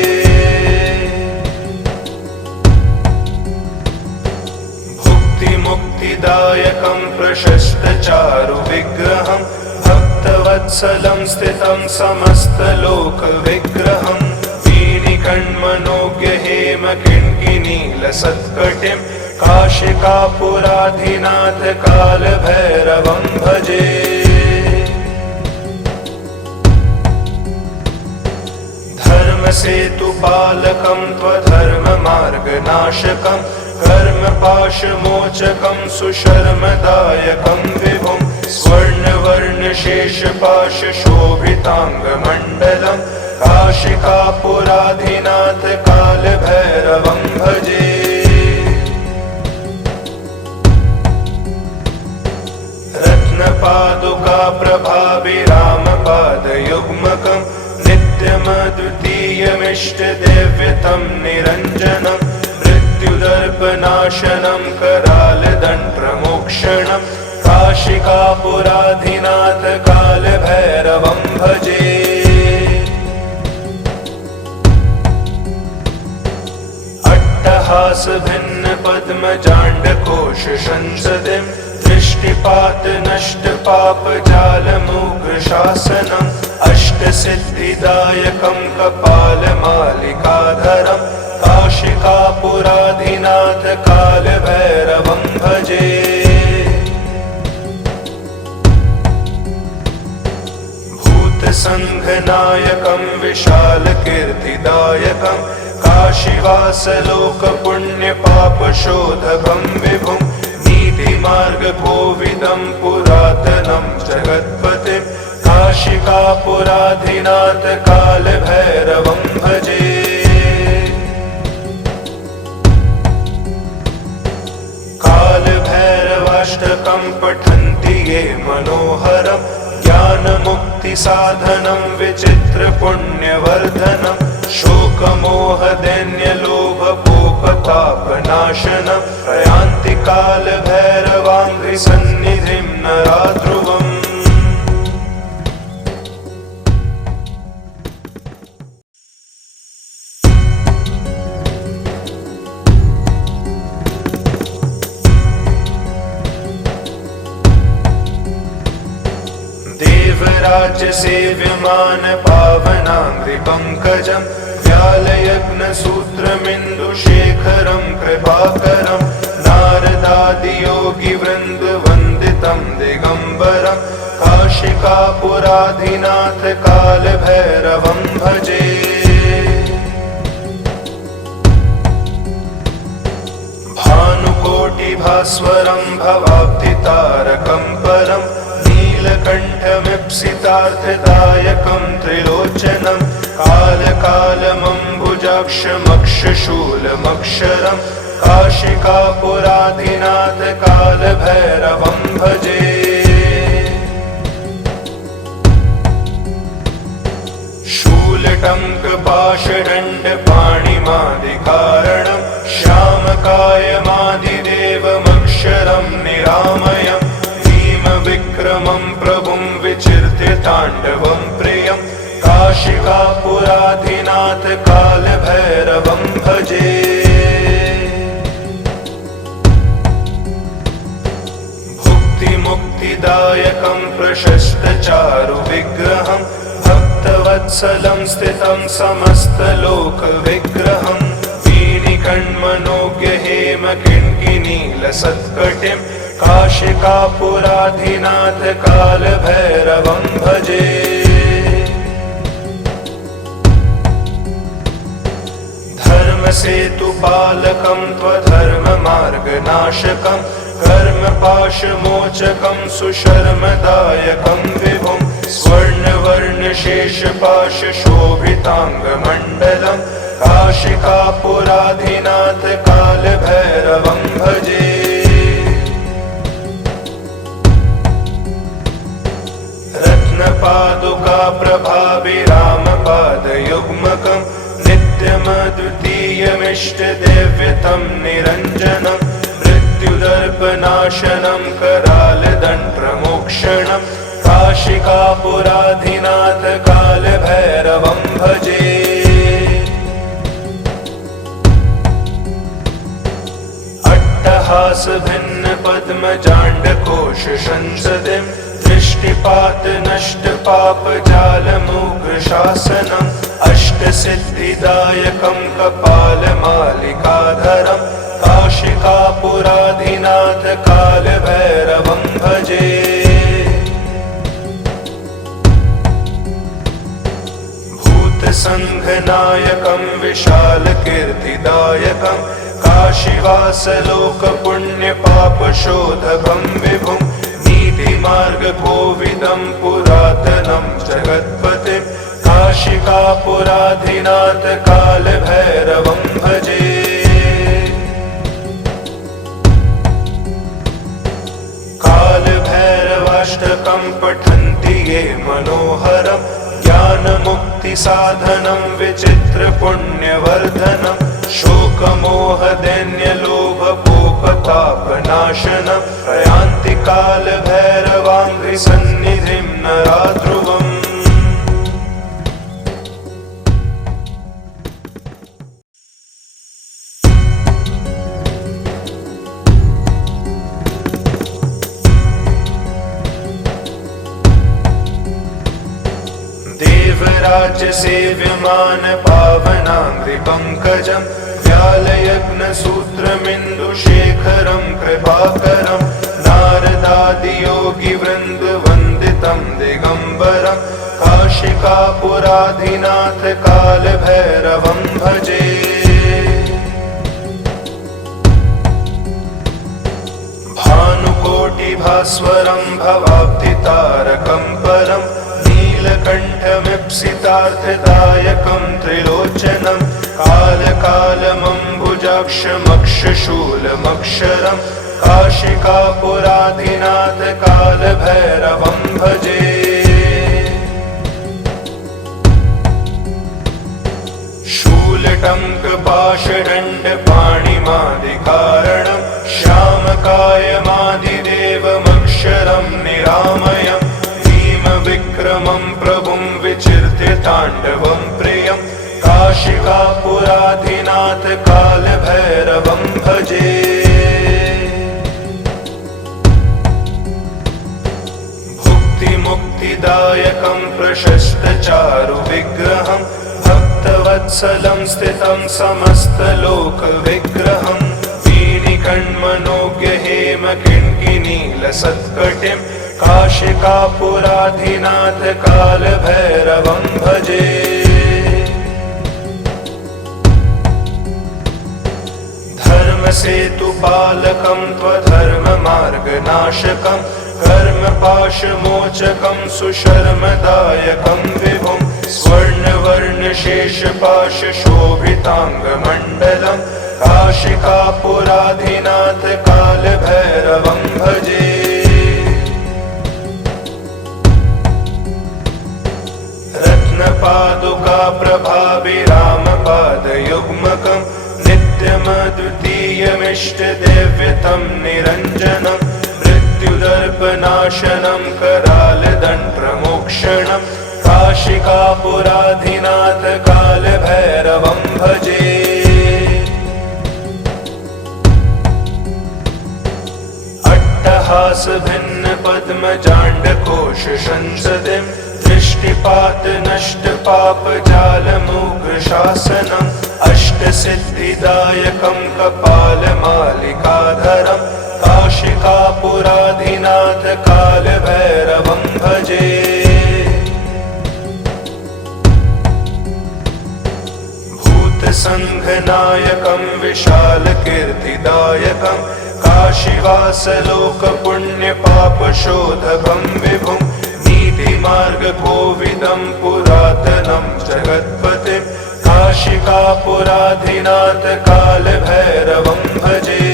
भुक्तिमुक्तिदायकं प्रशस्तचारु विग्रहं भक्तवत्सलं स्थितं समस्तलोकविग्रहं वीणिकण्मनोज्ञ हेमकिङ्किनीलसत्कटिं काशिकापुराधिनाथ कालभैरवं भजे। धर्मसेतुपालकं त्वधर्ममार्गनाशकं कर्मपाशमोचकं सुशर्मदायकं विभुं स्वर्णवर्णशेषपाशशोभिताङ्गमण्डलं काशिकापुराधिनाथ कालभैरवं भजे। रत्नपादुका प्रभाभिरामपादयुग्मकं नित्यमद्वितीयमिष्टदेव्यतं निरञ्जनं मृत्युदर्पनाशनं करालदण्डप्रमोक्षणं काशिकापुराधिनाथ कालभैरवं भजे। अट्टहासभिन्न पद्मजाण्डकोश संसदिं दृष्टिपात नष्ट पाप जालमुग्रशासनम् अष्टसिद्धिदायकं कपालमालिकाधरं काशिकापुराधिनाथ कालभैरवं भजे। भूतसङ्घनायकं विशालकीर्तिदायकं काशीवासलोकपुण्यपापशोधकं विभुं नीतिमार्गकोविदं पुरातनं जगत्पतिं काशिकापुराधिनाथ कालभैरवं भजे। कालभैरवाष्टकं पठन्ति ये मनोहरं ज्ञानमुक्तिसाधनं विचित्रपुण्यवर्धनं शोकमोहदैन्यलोभकोपतापनाशनं प्रयान्ति कालभैरवाङ्घ्रिसन्निधिं नरा ध्रुवम्। देवराज्यसेव्यमान पावनाङ्घ्रिपङ्कजं व्यालयग्नसूत्रमिन्दुशेखरं कृपाकरं नारदादियोगिवृन्दवन्दितं दिगम्बरं काशिकापुराधिनाथ कालभैरवं भजे। भानुकोटिभास्वरं भवाब्धितारकं परं नीलकण्ठमीप्सितार्थदायकं त्रिलोचनं कालकालमम्बुजाक्षमक्षशूलमक्षरं काशिकापुराधिनाथ कालभैरवं भजे। शूलटङ्कपाशदण्डपाणिमादिकारणं श्यामकायमादिदेवमक्षरं निरामयम् विक्रमं प्रभुं विचिर्त्य ताण्डवं प्रियं काशिकापुराधिनाथ कालभैरवं भजे। भुक्तिमुक्तिदायकं प्रशस्तचारुविग्रहं भक्तवत्सलं स्थितं समस्तलोकविग्रहं वीणिकण्मनोज्ञहेमकिङ्किनीलसत्कटिं काशिकापुराधिनाथ कालभैरवं भजे। धर्मसेतुपालकं त्वधर्ममार्गनाशकं कर्मपाशमोचकं सुशर्मदायकं विभुं स्वर्णवर्णशेषपाशशोभिताङ्गमण्डलं काशिकापुराधिनाथ कालभैरवं भजे। रत्नपादुका प्रभाभिरामपादयुग्मकं नित्यमद्वितीयमिष्टदेव्यतं निरञ्जनं मृत्युदर्पनाशनं करालदण्डमोक्षणं काशिकापुराधिनाथ कालभैरवं भजे। अट्टहासभिन्नपद्मजाण्डकोश संसदिं दृष्टिपात नष्ट पाप जालमुग्रशासनम् अष्टसिद्धिदायकं कपालमालिकाधरं काशिकापुराधिनाथ कालभैरवं भजे। भूतसङ्घनायकं विशालकीर्तिदायकं काशीवासलोकपुण्यपापशोधकं विभुं नीतिमार्गकोविदं पुरातनं जगत्पतिं काशिकापुराधिनाथ कालभैरवं भजे। कालभैरवाष्टकं पठन्ति ये मनोहरं ज्ञानमुक्तिसाधनं विचित्रपुण्यवर्धनं शोकमोहदैन्यलोभकोपतापनाशनं प्रयान्ति कालभैरवाङ्घ्रिसन्निधिं नरा ध्रुवम्। देवराज्य सेव्यमान पावनाङ्घ्रिपङ्कजम् व्यालयग्नसूत्रमिन्दुशेखरं कृपाकरं नारदादियोगिवृन्दवन्दितं दिगम्बरं काशिकापुराधिनाथ कालभैरवं भजे। भानुकोटिभास्वरं भवाब्धितारकं परं नीलकण्ठमीप्सितार्थदायकं त्रिलोचनं कालकालमम्बुजाक्षमक्षशूलमक्षरं काशिकापुराधिनाथ कालभैरवं भजे। शूलटङ्कपाशदण्डपाणिमादिकारणं श्यामकायमादिदेवमक्षरं निरामयं भीमविक्रमं प्रभुं विचिर्त्य ताण्डवं प्रियं काशिकापुराधिनाथ कालभैरवं भजे। भुक्तिमुक्तिदायकं प्रशस्तचारुविग्रहं भक्तवत्सलं स्थितं समस्तलोकविग्रहं वीणिकण्मनोज्ञहेमकिङ्किनीलसत्कटिं काशिकापुराधिनाथ कालभैरवं भजे। धर्मसेतुपालकं त्वधर्ममार्गनाशकं कर्मपाशमोचकं सुशर्मदायकं विभुं स्वर्णवर्णशेषपाशशोभिताङ्गमण्डलं काशिकापुराधिनाथ कालभैरवं भजे। रत्नपादुकाप्रभाभिरामपादयुग्मकं नित्यमद्वितीयमिष्टदेव्यतं निरञ्जनं मृत्युदर्पनाशनं करालदण्डमोक्षणं काशिकापुराधिनाथ कालभैरवं भजे। अट्टहासभिन्नपद्मजाण्डकोशसंसदिं दृष्टिपातनष्टपापजालमुग्रशासनम् अष्टसिद्धिदायकं कपालमालिकाधरं काशिकापुराधिनाथ कालभैरवं भजे। भूतसङ्घनायकं विशालकीर्तिदायकं काशीवासलोकपुण्यपापशोधकं विभुं नीतिमार्गकोविदं पुरातनं जगत्पतिं काशिकापुराधिनाथ कालभैरवं भजे।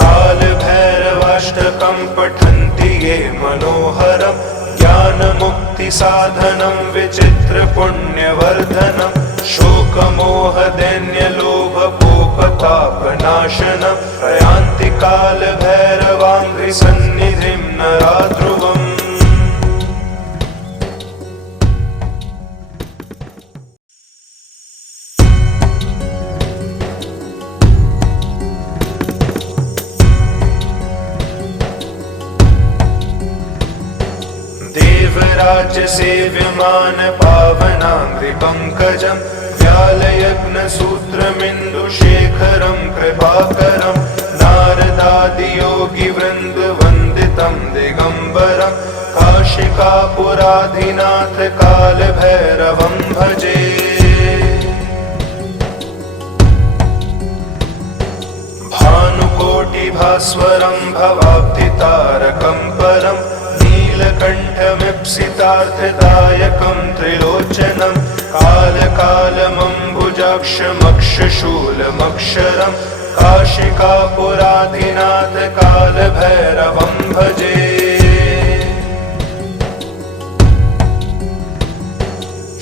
कालभैरवाष्टकं पठन्ति ये मनोहरं ज्ञानमुक्तिसाधनं विचित्रपुण्यवर्धनं शोकमोहदैन्यलोभकोपतापनाशनं प्रयान्ति कालभैरवाङ्घ्रिसन्निधिं नरा ध्रुवम्। देवराज्य सेव्यमान पावनाङ्घ्रिपङ्कजं व्यालयग्नसूत्रमिन्दुशेखरं कृपाकरं नारदादियोगिवृन्दवन्दितं दिगम्बरं काशिकापुराधिनाथ कालभैरवं भजे। भानुकोटिभास्वरं भवाब्धितारकं परं नीलकण्ठमीप्सितार्थदायकं त्रिलोचनं कालकालमम्बुजाक्षमक्षशूलमक्षरं काशिकापुराधिनाथ कालभैरवं भजे।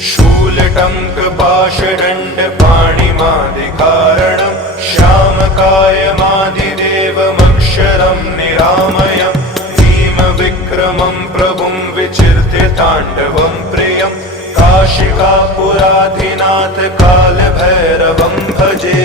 शूलटङ्कपाशदण्डपाणिमादिकारणं श्यामकायमादिदेवमक्षरं निरामयं भीमविक्रमं प्रभुं विचिर्त्य ताण्डवं प्रियं काशिकापुराधिनाथ कालभैरवं भजे।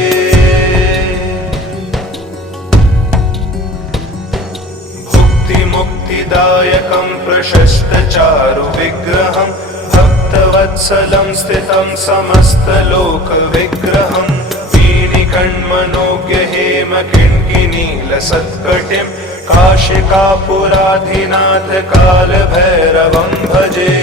मुक्तिदायकं प्रशस्तचारु विग्रहं भक्तवत्सलं स्थितं समस्तलोकविग्रहं वीणिकण्मनोज्ञ हेम किङ्किणीलसत्कटिं काशिकापुराधिनाथ कालभैरवं भजे।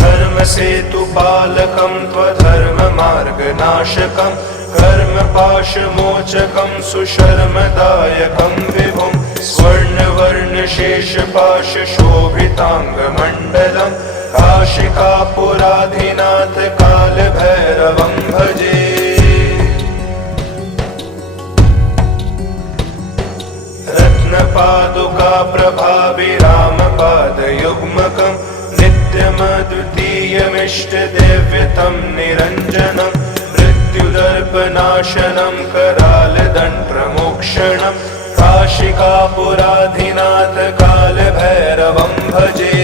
धर्मसेतुपालकं त्वधर्ममार्गनाशकं कर्मपाशमोचकं सुशर्मदायकं विभुं स्वर्णवर्णशेषपाशशोभिताङ्गमण्डलं काशिकापुराधिनाथ कालभैरवं भजे। रत्नपादुका प्रभाभिरामपादयुग्मकं नित्यमद्वितीयमिष्टदेव्यतं निरञ्जनं मृत्युदर्पनाशनं करालदण्डप्रमोक्षणं काशिकापुराधिनाथ कालभैरवं भजे।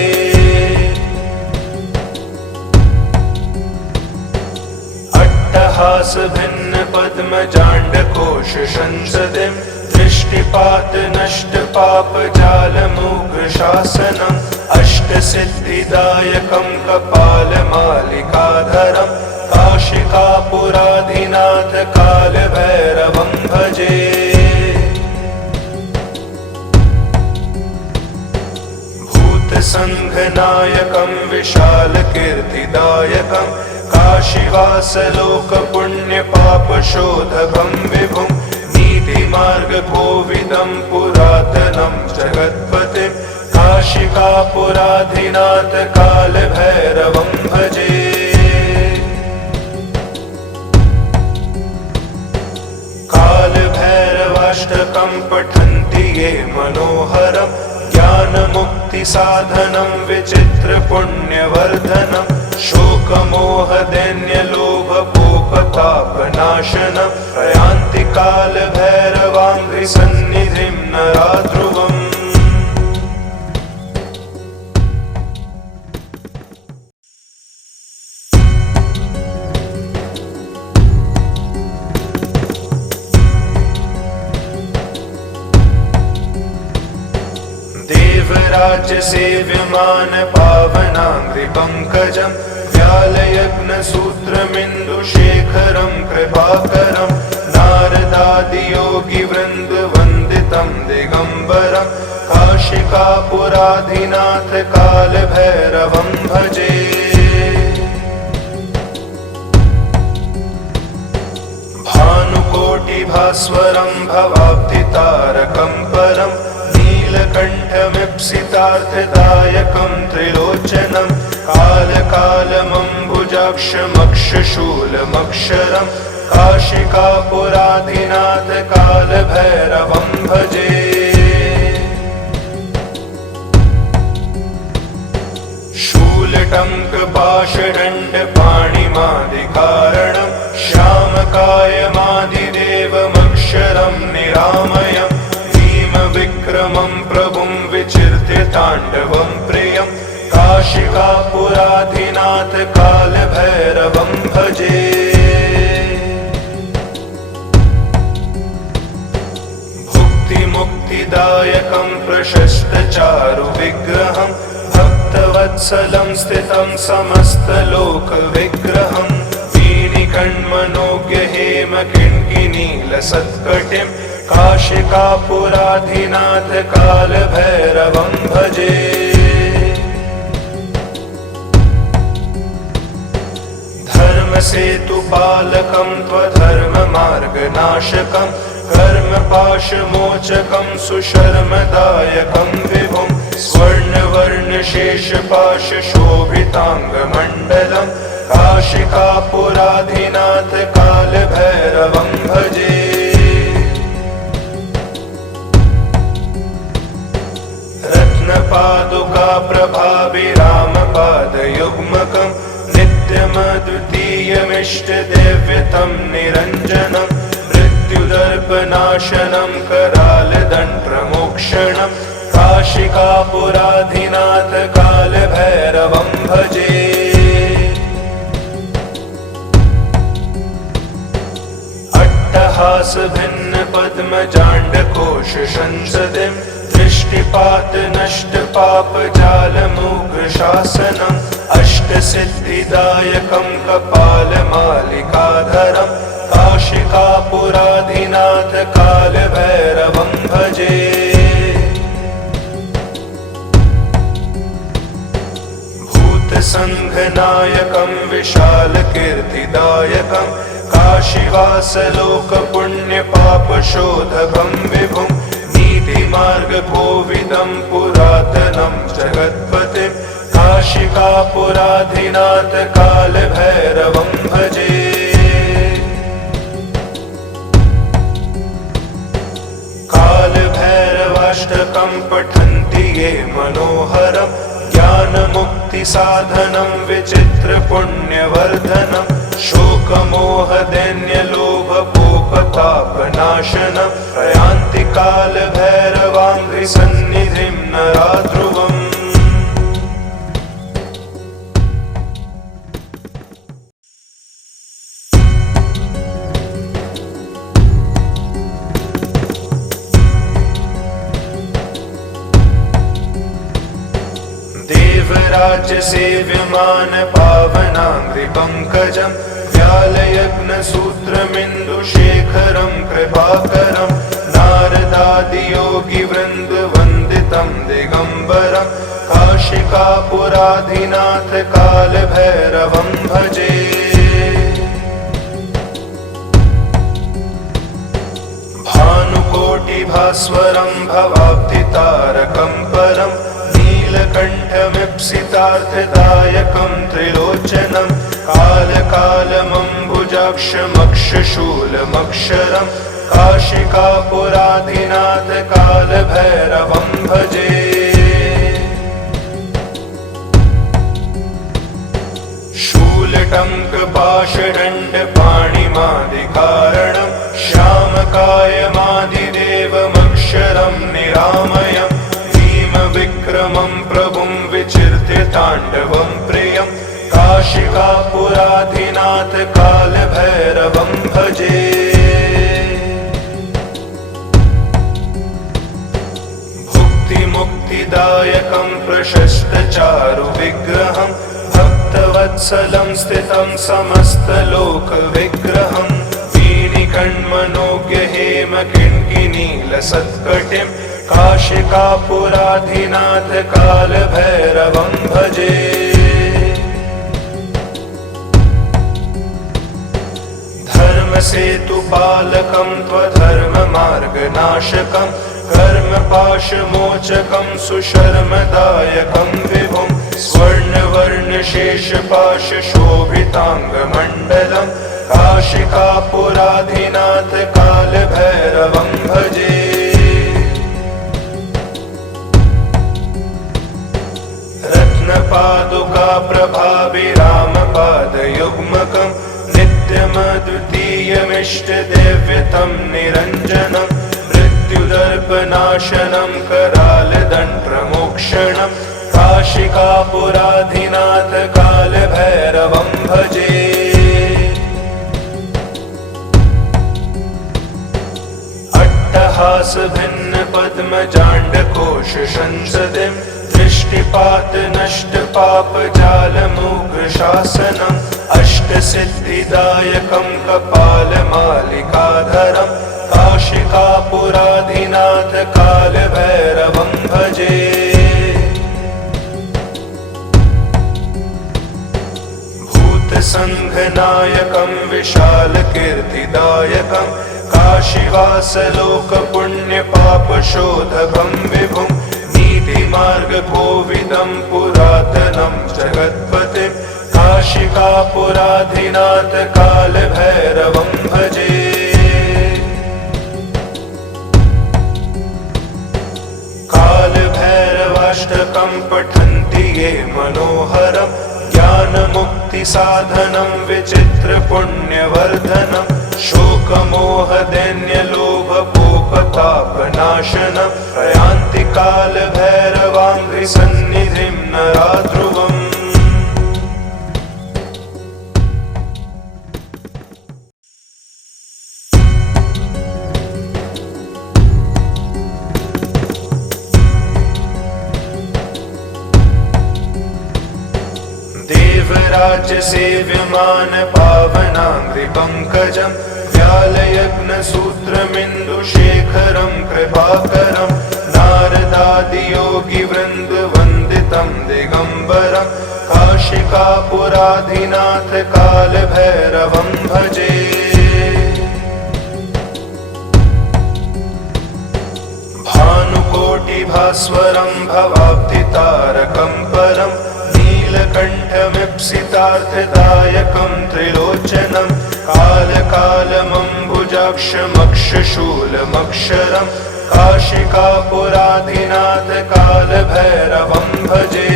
अट्टहासभिन्नपद्मजाण्डकोशसंसदिं दृष्टिपातनष्टपापजालमुग्रशासनम् अष्टसिद्धिदायकं कपालमालिकाधरं काशिकापुराधिनाथ कालभैरवं भजे। भूतसङ्घनायकं विशालकीर्तिदायकं काशीवासलोकपुण्यपापशोधकं विभुं नीतिमार्गकोविदं पुरातनं जगत्पतिं काशिकापुराधिनाथ कालभैरवं भजे। कालभैरवाष्टकं पठन्ति ये मनोहरं ज्ञानमुक्तिसाधनं विचित्रपुण्यवर्धनं शोकमोहदैन्यलोभकोपतापनाशनं प्रयान्ति कालभैरवाङ्घ्रिसन्निधिं नरा ध्रुवम्। देवराज्यसेव्यमान पावनाङ्घ्रिपङ्कजं व्यालयज्ञसूत्रमिन्दुशेखरं कृपाकरं नारदादियोगिवृन्दवन्दितं दिगम्बरं काशिकापुराधिनाथ कालभैरवं भजे। भानुकोटिभास्वरं भवाब्धितारकं परं नीलकण्ठमीप्सितार्थदायकं त्रिलोचनं कालकालमम्बुजाक्षमक्षशूलमक्षरं काशिकापुराधिनाथ कालभैरवं भजे। शूलटङ्कपाशदण्डपाणिमादिकारणं श्यामकायमादिदेवमक्षरं निरामयं भीमविक्रमं प्रभुं विचिर्त्य ताण्डवं प्रियं काशिकापुराधिनाथ कालभैरवं भजे। भुक्तिमुक्तिदायकं प्रशस्तचारु विग्रहं भक्तवत्सलं स्थितं समस्तलोकविग्रहं वीणिकण्मनोज्ञ हेम किङ्किणीलसत्कटिं काशिकापुराधिनाथ कालभैरवं भजे। धर्मसेतुपालकं त्वधर्ममार्गनाशकं कर्मपाशमोचकं सुशर्मदायकं विभुं स्वर्णवर्णशेषपाशशोभिताङ्गमण्डलं काशिकापुराधिनाथ कालभैरवं भजे। रत्नपादुका प्रभाभिरामपादयुग्मकं नित्यमद्वितीयमिष्टदेव्यतं निरञ्जनं मृत्युदर्पनाशनं करालदण्डप्रमोक्षणं काशिकापुराधिनाथ कालभैरवं भजे। अट्टहास भिन्न पद्मजाण्डकोश संसदिं दृष्टिपात नष्ट पाप जालमुग्र शासनम् अष्टसिद्धिदायकं कपालमालिकाधरं काशिकापुराधिनाथ कालभैरवं भजे। भूतसङ्घनायकं विशालकीर्तिदायकं काशीवासलोकपुण्यपापशोधकं विभुं नीतिमार्गकोविदं पुरातनं जगत्पतिं काशिकापुराधिनाथ कालभैरवं भजे। कालभैरवाष्टकं पठन्ति ये मनोहरं ज्ञानमुक्तिसाधनं विचित्रपुण्यवर्धनं शोकमोहदैन्यलोभकोपतापनाशनं प्रयान्ति कालभैरवाङ्घ्रिसन्निधिं नरा ध्रुवम्। देवराज्यसेव्यमान पावनाङ्घ्रिपङ्कजं व्यालयग्नसूत्रमिन्दुशेखरं कृपाकरं नारदादियोगिवृन्दवन्दितं दिगम्बरं काशिकापुराधिनाथ कालभैरवं भजे। भानुकोटिभास्वरं भवाब्धितारकं परं नीलकण्ठमीप्सितार्थदायकं त्रिलोचनं कालकालमम्बुजाक्षमक्षशूलमक्षरं काशिकापुराधिनाथ कालभैरवं भजे। शूलटङ्कपाशदण्डपाणिमादिकारणं श्यामकायमादिदेवमक्षरं निरामयम् विक्रमं प्रभुं विचिर्त्य ताण्डवं प्रियं काशिकापुराधिनाथ कालभैरवं भजे। भुक्तिमुक्तिदायकं प्रशस्तचारुविग्रहं भक्तवत्सलं स्थितं समस्तलोकविग्रहं वीणिकण्मनोज्ञहेमकिङ्किनीलसत्कटिं काशिकापुराधिनाथ कालभैरवं भजे। धर्मसेतुपालकं त्वधर्ममार्गनाशकं कर्मपाशमोचकं सुशर्मदायकं विभुं स्वर्णवर्णशेषपाशशोभिताङ्गमण्डलं काशिकापुराधिनाथ कालभैरवं भजे। रत्नपादुका प्रभाभिरामपादयुग्मकं नित्यमद्वितीयमिष्टदेव्यतं निरञ्जनं मृत्युदर्पनाशनं करालदण्डमोक्षणं काशिकापुराधिनाथ कालभैरवं भजे। अट्टहास भिन्न पद्मजाण्डकोश संसदिं दृष्टिपात नष्ट पाप जालमुग्र शासनम् अष्टसिद्धिदायकं कपालमालिकाधरं काशिकापुराधिनाथ कालभैरवं भजे। भूतसङ्घनायकं विशालकीर्तिदायकं काशीवासलोकपुण्यपापशोधकं विभुं नीतिमार्गकोविदं पुरातनं जगत्पतिं काशिकापुराधिनाथ कालभैरवं भजे। कालभैरवाष्टकं पठन्ति ये मनोहरं ज्ञानमुक्तिसाधनं विचित्रपुण्यवर्धनं शोकमोहदैन्यलोभकोपतापनाशनं प्रयान्ति कालभैरवाङ्घ्रिसन्निधिं नरा ध्रुवम्। देवराज्य सेव्यमान पावनाङ्घ्रिपङ्कजम् व्यालयग्नसूत्रमिन्दुशेखरं कृपाकरं नारदादियोगिवृन्दवन्दितं दिगम्बरं काशिकापुराधिनाथ कालभैरवं भजे। भानुकोटिभास्वरं भवाब्धितारकं परं नीलकण्ठमीप्सितार्थदायकं त्रिलोचनं कालकालमम्बुजाक्षमक्षशूलमक्षरं काशिकापुराधिनाथ कालभैरवं भजे।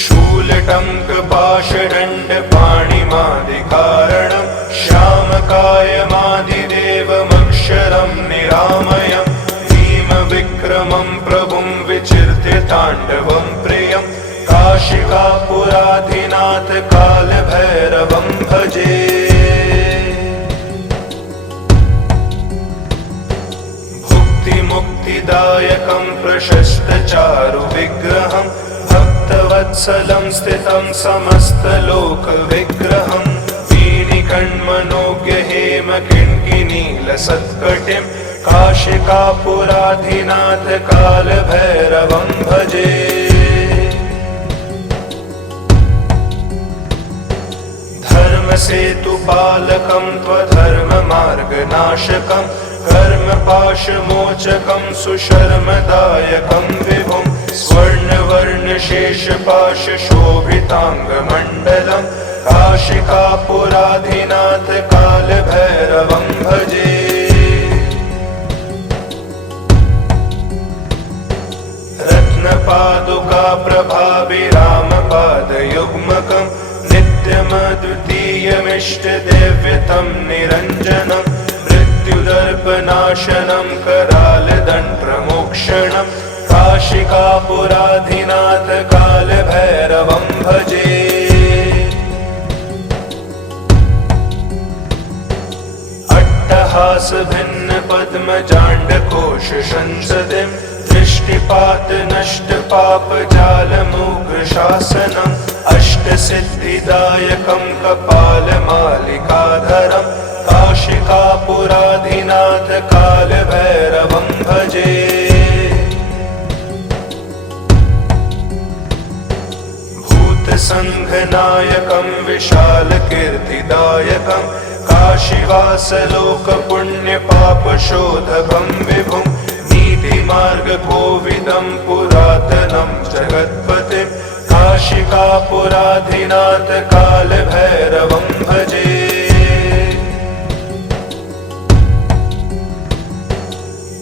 शूलटङ्कपाशदण्डपाणिमादिकारणं श्यामकायमादिदेवमक्षरं निरामयं भीमविक्रमं प्रभुं विचिर्त्य ताण्डवं प्रियं काशिकापुराधिनाथ कालभैरवं भजे। भुक्तिमुक्तिदायकं प्रशस्तचारुविग्रहं भक्तवत्सलं स्थितं समस्तलोकविग्रहं वीणिकण्मनोज्ञहेमकिङ्किनीलसत्कटिं काशिकापुराधिनाथ कालभैरवं भजे। धर्मसेतुपालकं त्वधर्ममार्गनाशकं कर्मपाशमोचकं सुशर्मदायकं विभुं स्वर्णवर्णशेषपाशशोभिताङ्गमण्डलं काशिकापुराधिनाथ कालभैरवं भजे। रत्नपादुकाप्रभाभिरामपादयुग्मकं नित्यमद्वितीयमिष्टदेव्यतं निरञ्जनं मृत्युदर्पनाशनं करालदण्डप्रमोक्षणं काशिकापुराधिनाथ कालभैरवं भजे। अट्टहासभिन्नपद्मजाण्डकोशसंसदिं दृष्टिपातनष्टपापजालमुग्रशासनम् अष्टसिद्धिदायकं कपालमालिकाधरं काशिकापुराधिनाथ कालभैरवं भजे। भूतसङ्घनायकं विशालकीर्तिदायकं काशीवासलोकपुण्यपापशोधकं विभुं नीतिमार्गकोविदं पुरातनं जगत्पतिं काशिकापुराधिनाथ कालभैरवं भजे।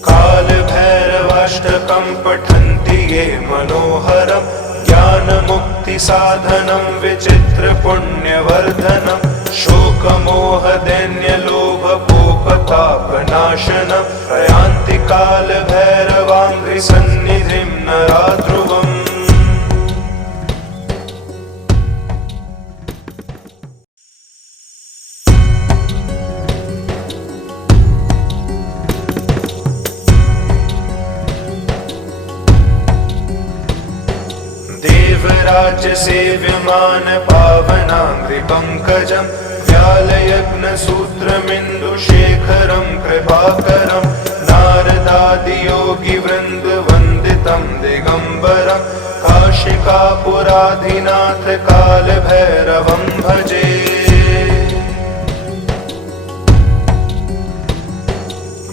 कालभैरवाष्टकं पठन्ति ये मनोहरं ज्ञानमुक्तिसाधनं विचित्रपुण्यवर्धनं शोकमोहदैन्यलोभकोपतापनाशनं प्रयान्ति कालभैरवाङ्घ्रिसन्निधिं नरा ध्रुवम्। देवराज्य सेव्यमान पावनाङ्घ्रिपङ्कजं व्यालयग्नसूत्रमिन्दुशेखरं कृपाकरं नारदादियोगिवृन्दवन्दितं दिगम्बरं काशिकापुराधिनाथ कालभैरवं भजे।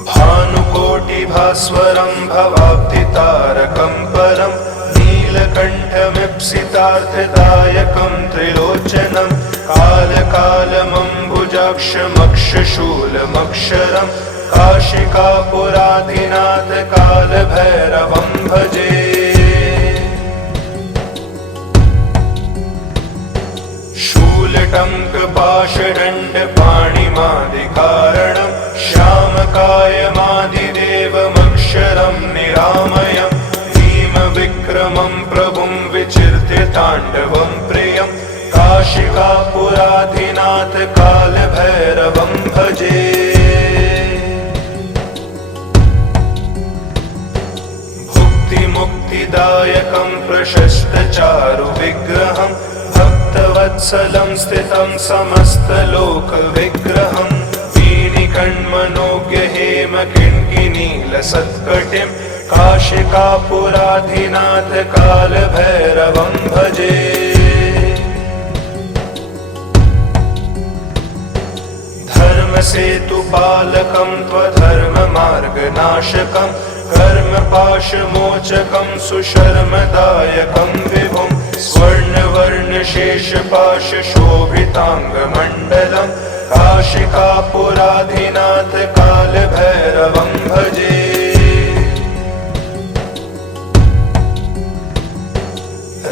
भानुकोटिभास्वरं भवाब्धितारकं परं नीलकण्ठमीप्सितार्थदायकं त्रिलोचनं कालकालमम्बुजाक्षमक्षशूलमक्षरं काशिकापुराधिनाथ कालभैरवं भजे। शूलटङ्कपाशदण्डपाणिमादिकारणं श्यामकायमादिदेवमक्षरं निरामयं भीमविक्रमं प्रभुं विचिर्त्य ताण्डवं प्रियं काशिकापुराधिनाथ कालभैरवं भजे। मुक्तिदायकं प्रशस्तचारु विग्रहं भक्तवत्सलं स्थितं समस्तलोकविग्रहं वीणिकण्मनोज्ञ हेमकिङ्किनीलसत्कटिं काशिकापुराधिनाथ कालभैरवं भजे। धर्मसेतुपालकं त्वधर्ममार्गनाशकं कर्मपाशमोचकं सुशर्मदायकं विभुं स्वर्णवर्णशेषपाशशोभिताङ्गमण्डलं काशिकापुराधिनाथ कालभैरवं भजे।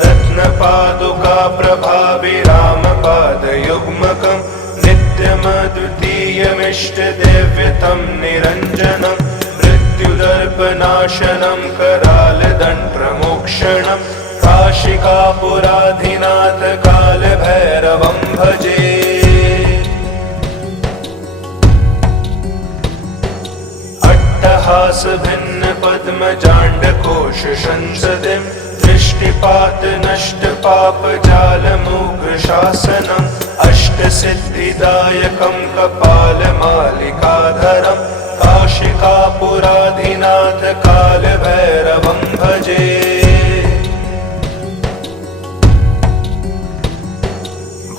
रत्नपादुका प्रभाभिरामपादयुग्मकं नित्यमद्वितीयमिष्टदेव्यतं निरञ्जनं मृत्युदर्पनाशनं करालदण्डप्रमोक्षणं काशिकापुराधिनाथ कालभैरवं भजे। अट्टहासभिन्नपद्मजाण्डकोशसंसदिं दृष्टिपातनष्टपापजालमुग्रशासनम् अष्टसिद्धिदायकं कपालमालिकाधरं काशिकापुराधिनाथ कालभैरवं भजे।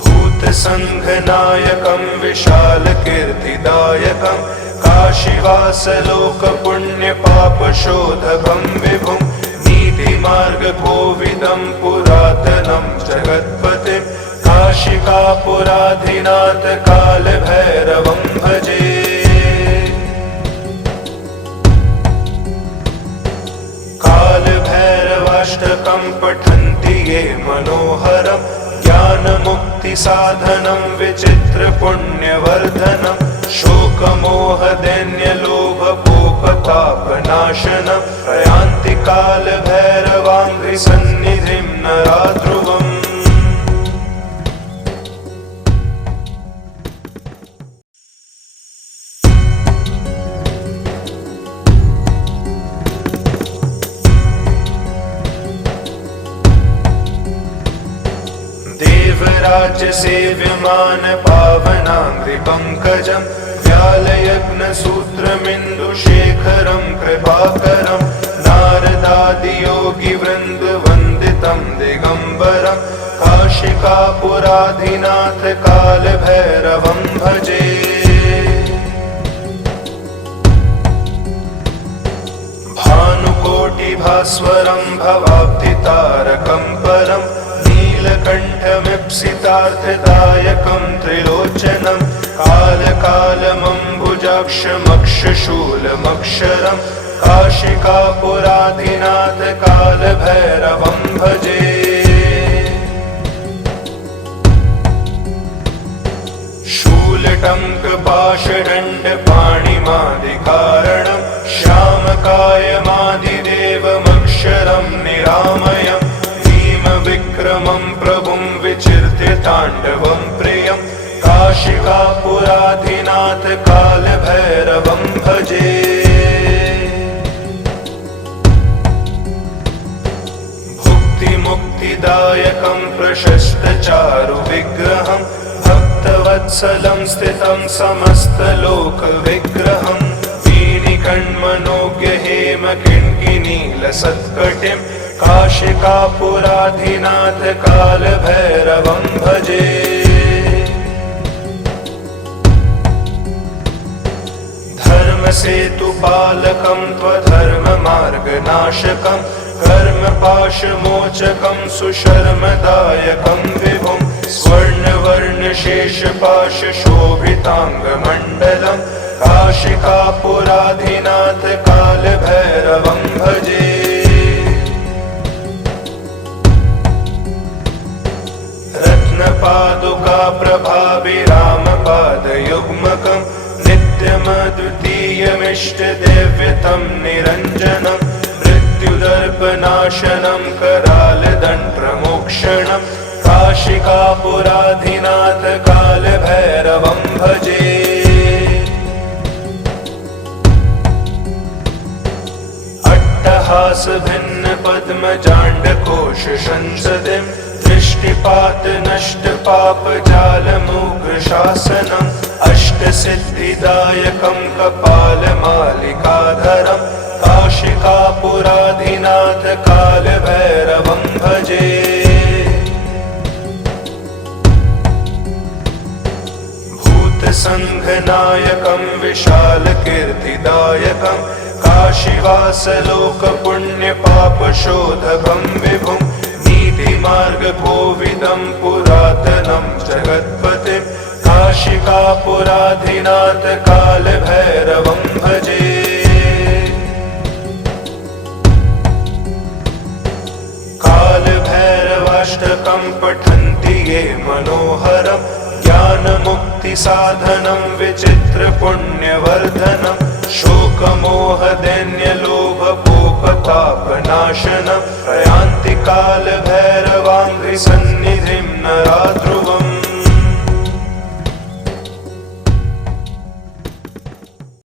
भूतसङ्घनायकं विशालकीर्तिदायकं काशीवासलोकपुण्यपापशोधकं विभुं नीतिमार्गकोविदं पुरातनं जगत्पतिं काशिकापुराधिनाथ कालभैरवं भजे। कालभैरवाष्टकं पठन्ति ये मनोहरं ज्ञानमुक्तिसाधनं विचित्रपुण्यवर्धनं शोकमोहदैन्यलोभकोपतापनाशनं प्रयान्ति कालभैरवाङ्घ्रिसन्निधिं नराध्रुवम्। देवराज्यसेव्यमान पावनाङ्घ्रिपङ्कजं व्यालयज्ञसूत्रमिन्दुशेखरं कृपाकरं नारदादियोगिवृन्दवन्दितं दिगम्बरं काशिकापुराधिनाथ कालभैरवं भजे। भानुकोटिभास्वरं भवाब्धितारकं परं नीलकण्ठमीप्सितार्थदायकं त्रिलोचनं कालकालमम्बुजाक्षमक्षशूलमक्षरं काशिकापुराधिनाथ कालभैरवं भजे। शूलटङ्कपाशदण्डपाणिमादिकारणं श्यामकायमादिदेवमक्षरं निरामयं भीमविक्रमं प्रभुं विचिर्त्य ताण्डवं प्रियं काशिकापुराधिनाथ कालभैरवं भजे। भुक्तिमुक्तिदायकं प्रशस्तचारु विग्रहं भक्तवत्सलं स्थितं समस्तलोकविग्रहं वीणिकण्मनोज्ञ हेमकिङ्किनीलसत्कटिं काशिकापुराधिनाथ कालभैरवं भजे। धर्मसेतुपालकं त्वधर्ममार्गनाशकं कर्मपाशमोचकं सुशर्मदायकं विभुं स्वर्णवर्णशेषपाशशोभिताङ्गमण्डलं काशिकापुराधिनाथ कालभैरवं भजे। रत्नपादुका प्रभाभिरामपादयुग्मकं नित्यमद्वितीयमिष्टदेव्यतं निरञ्जनं मृत्युदर्पनाशनं करालदण्डप्रमोक्षणं काशिकापुराधिनाथ कालभैरवं भजे। व्यास भिन्न पद्मजाण्डकोश संसदिं दृष्टिपात नष्ट पाप जालमुग्र शासनम् अष्टसिद्धिदायकं कपालमालिकाधरं काशिकापुराधिनाथ कालभैरवं भजे। भूतसङ्घनायकं विशालकीर्तिदायकं काशीवासलोकपुण्यपापशोधकं विभुं नीतिमार्गकोविदं पुरातनं जगत्पतिं काशिकापुराधिनाथ कालभैरवं भजे। कालभैरवाष्टकं पठन्ति ये मनोहरं ज्ञानमुक्तिसाधनं विचित्रपुण्यवर्धनं शोकमोहदैन्य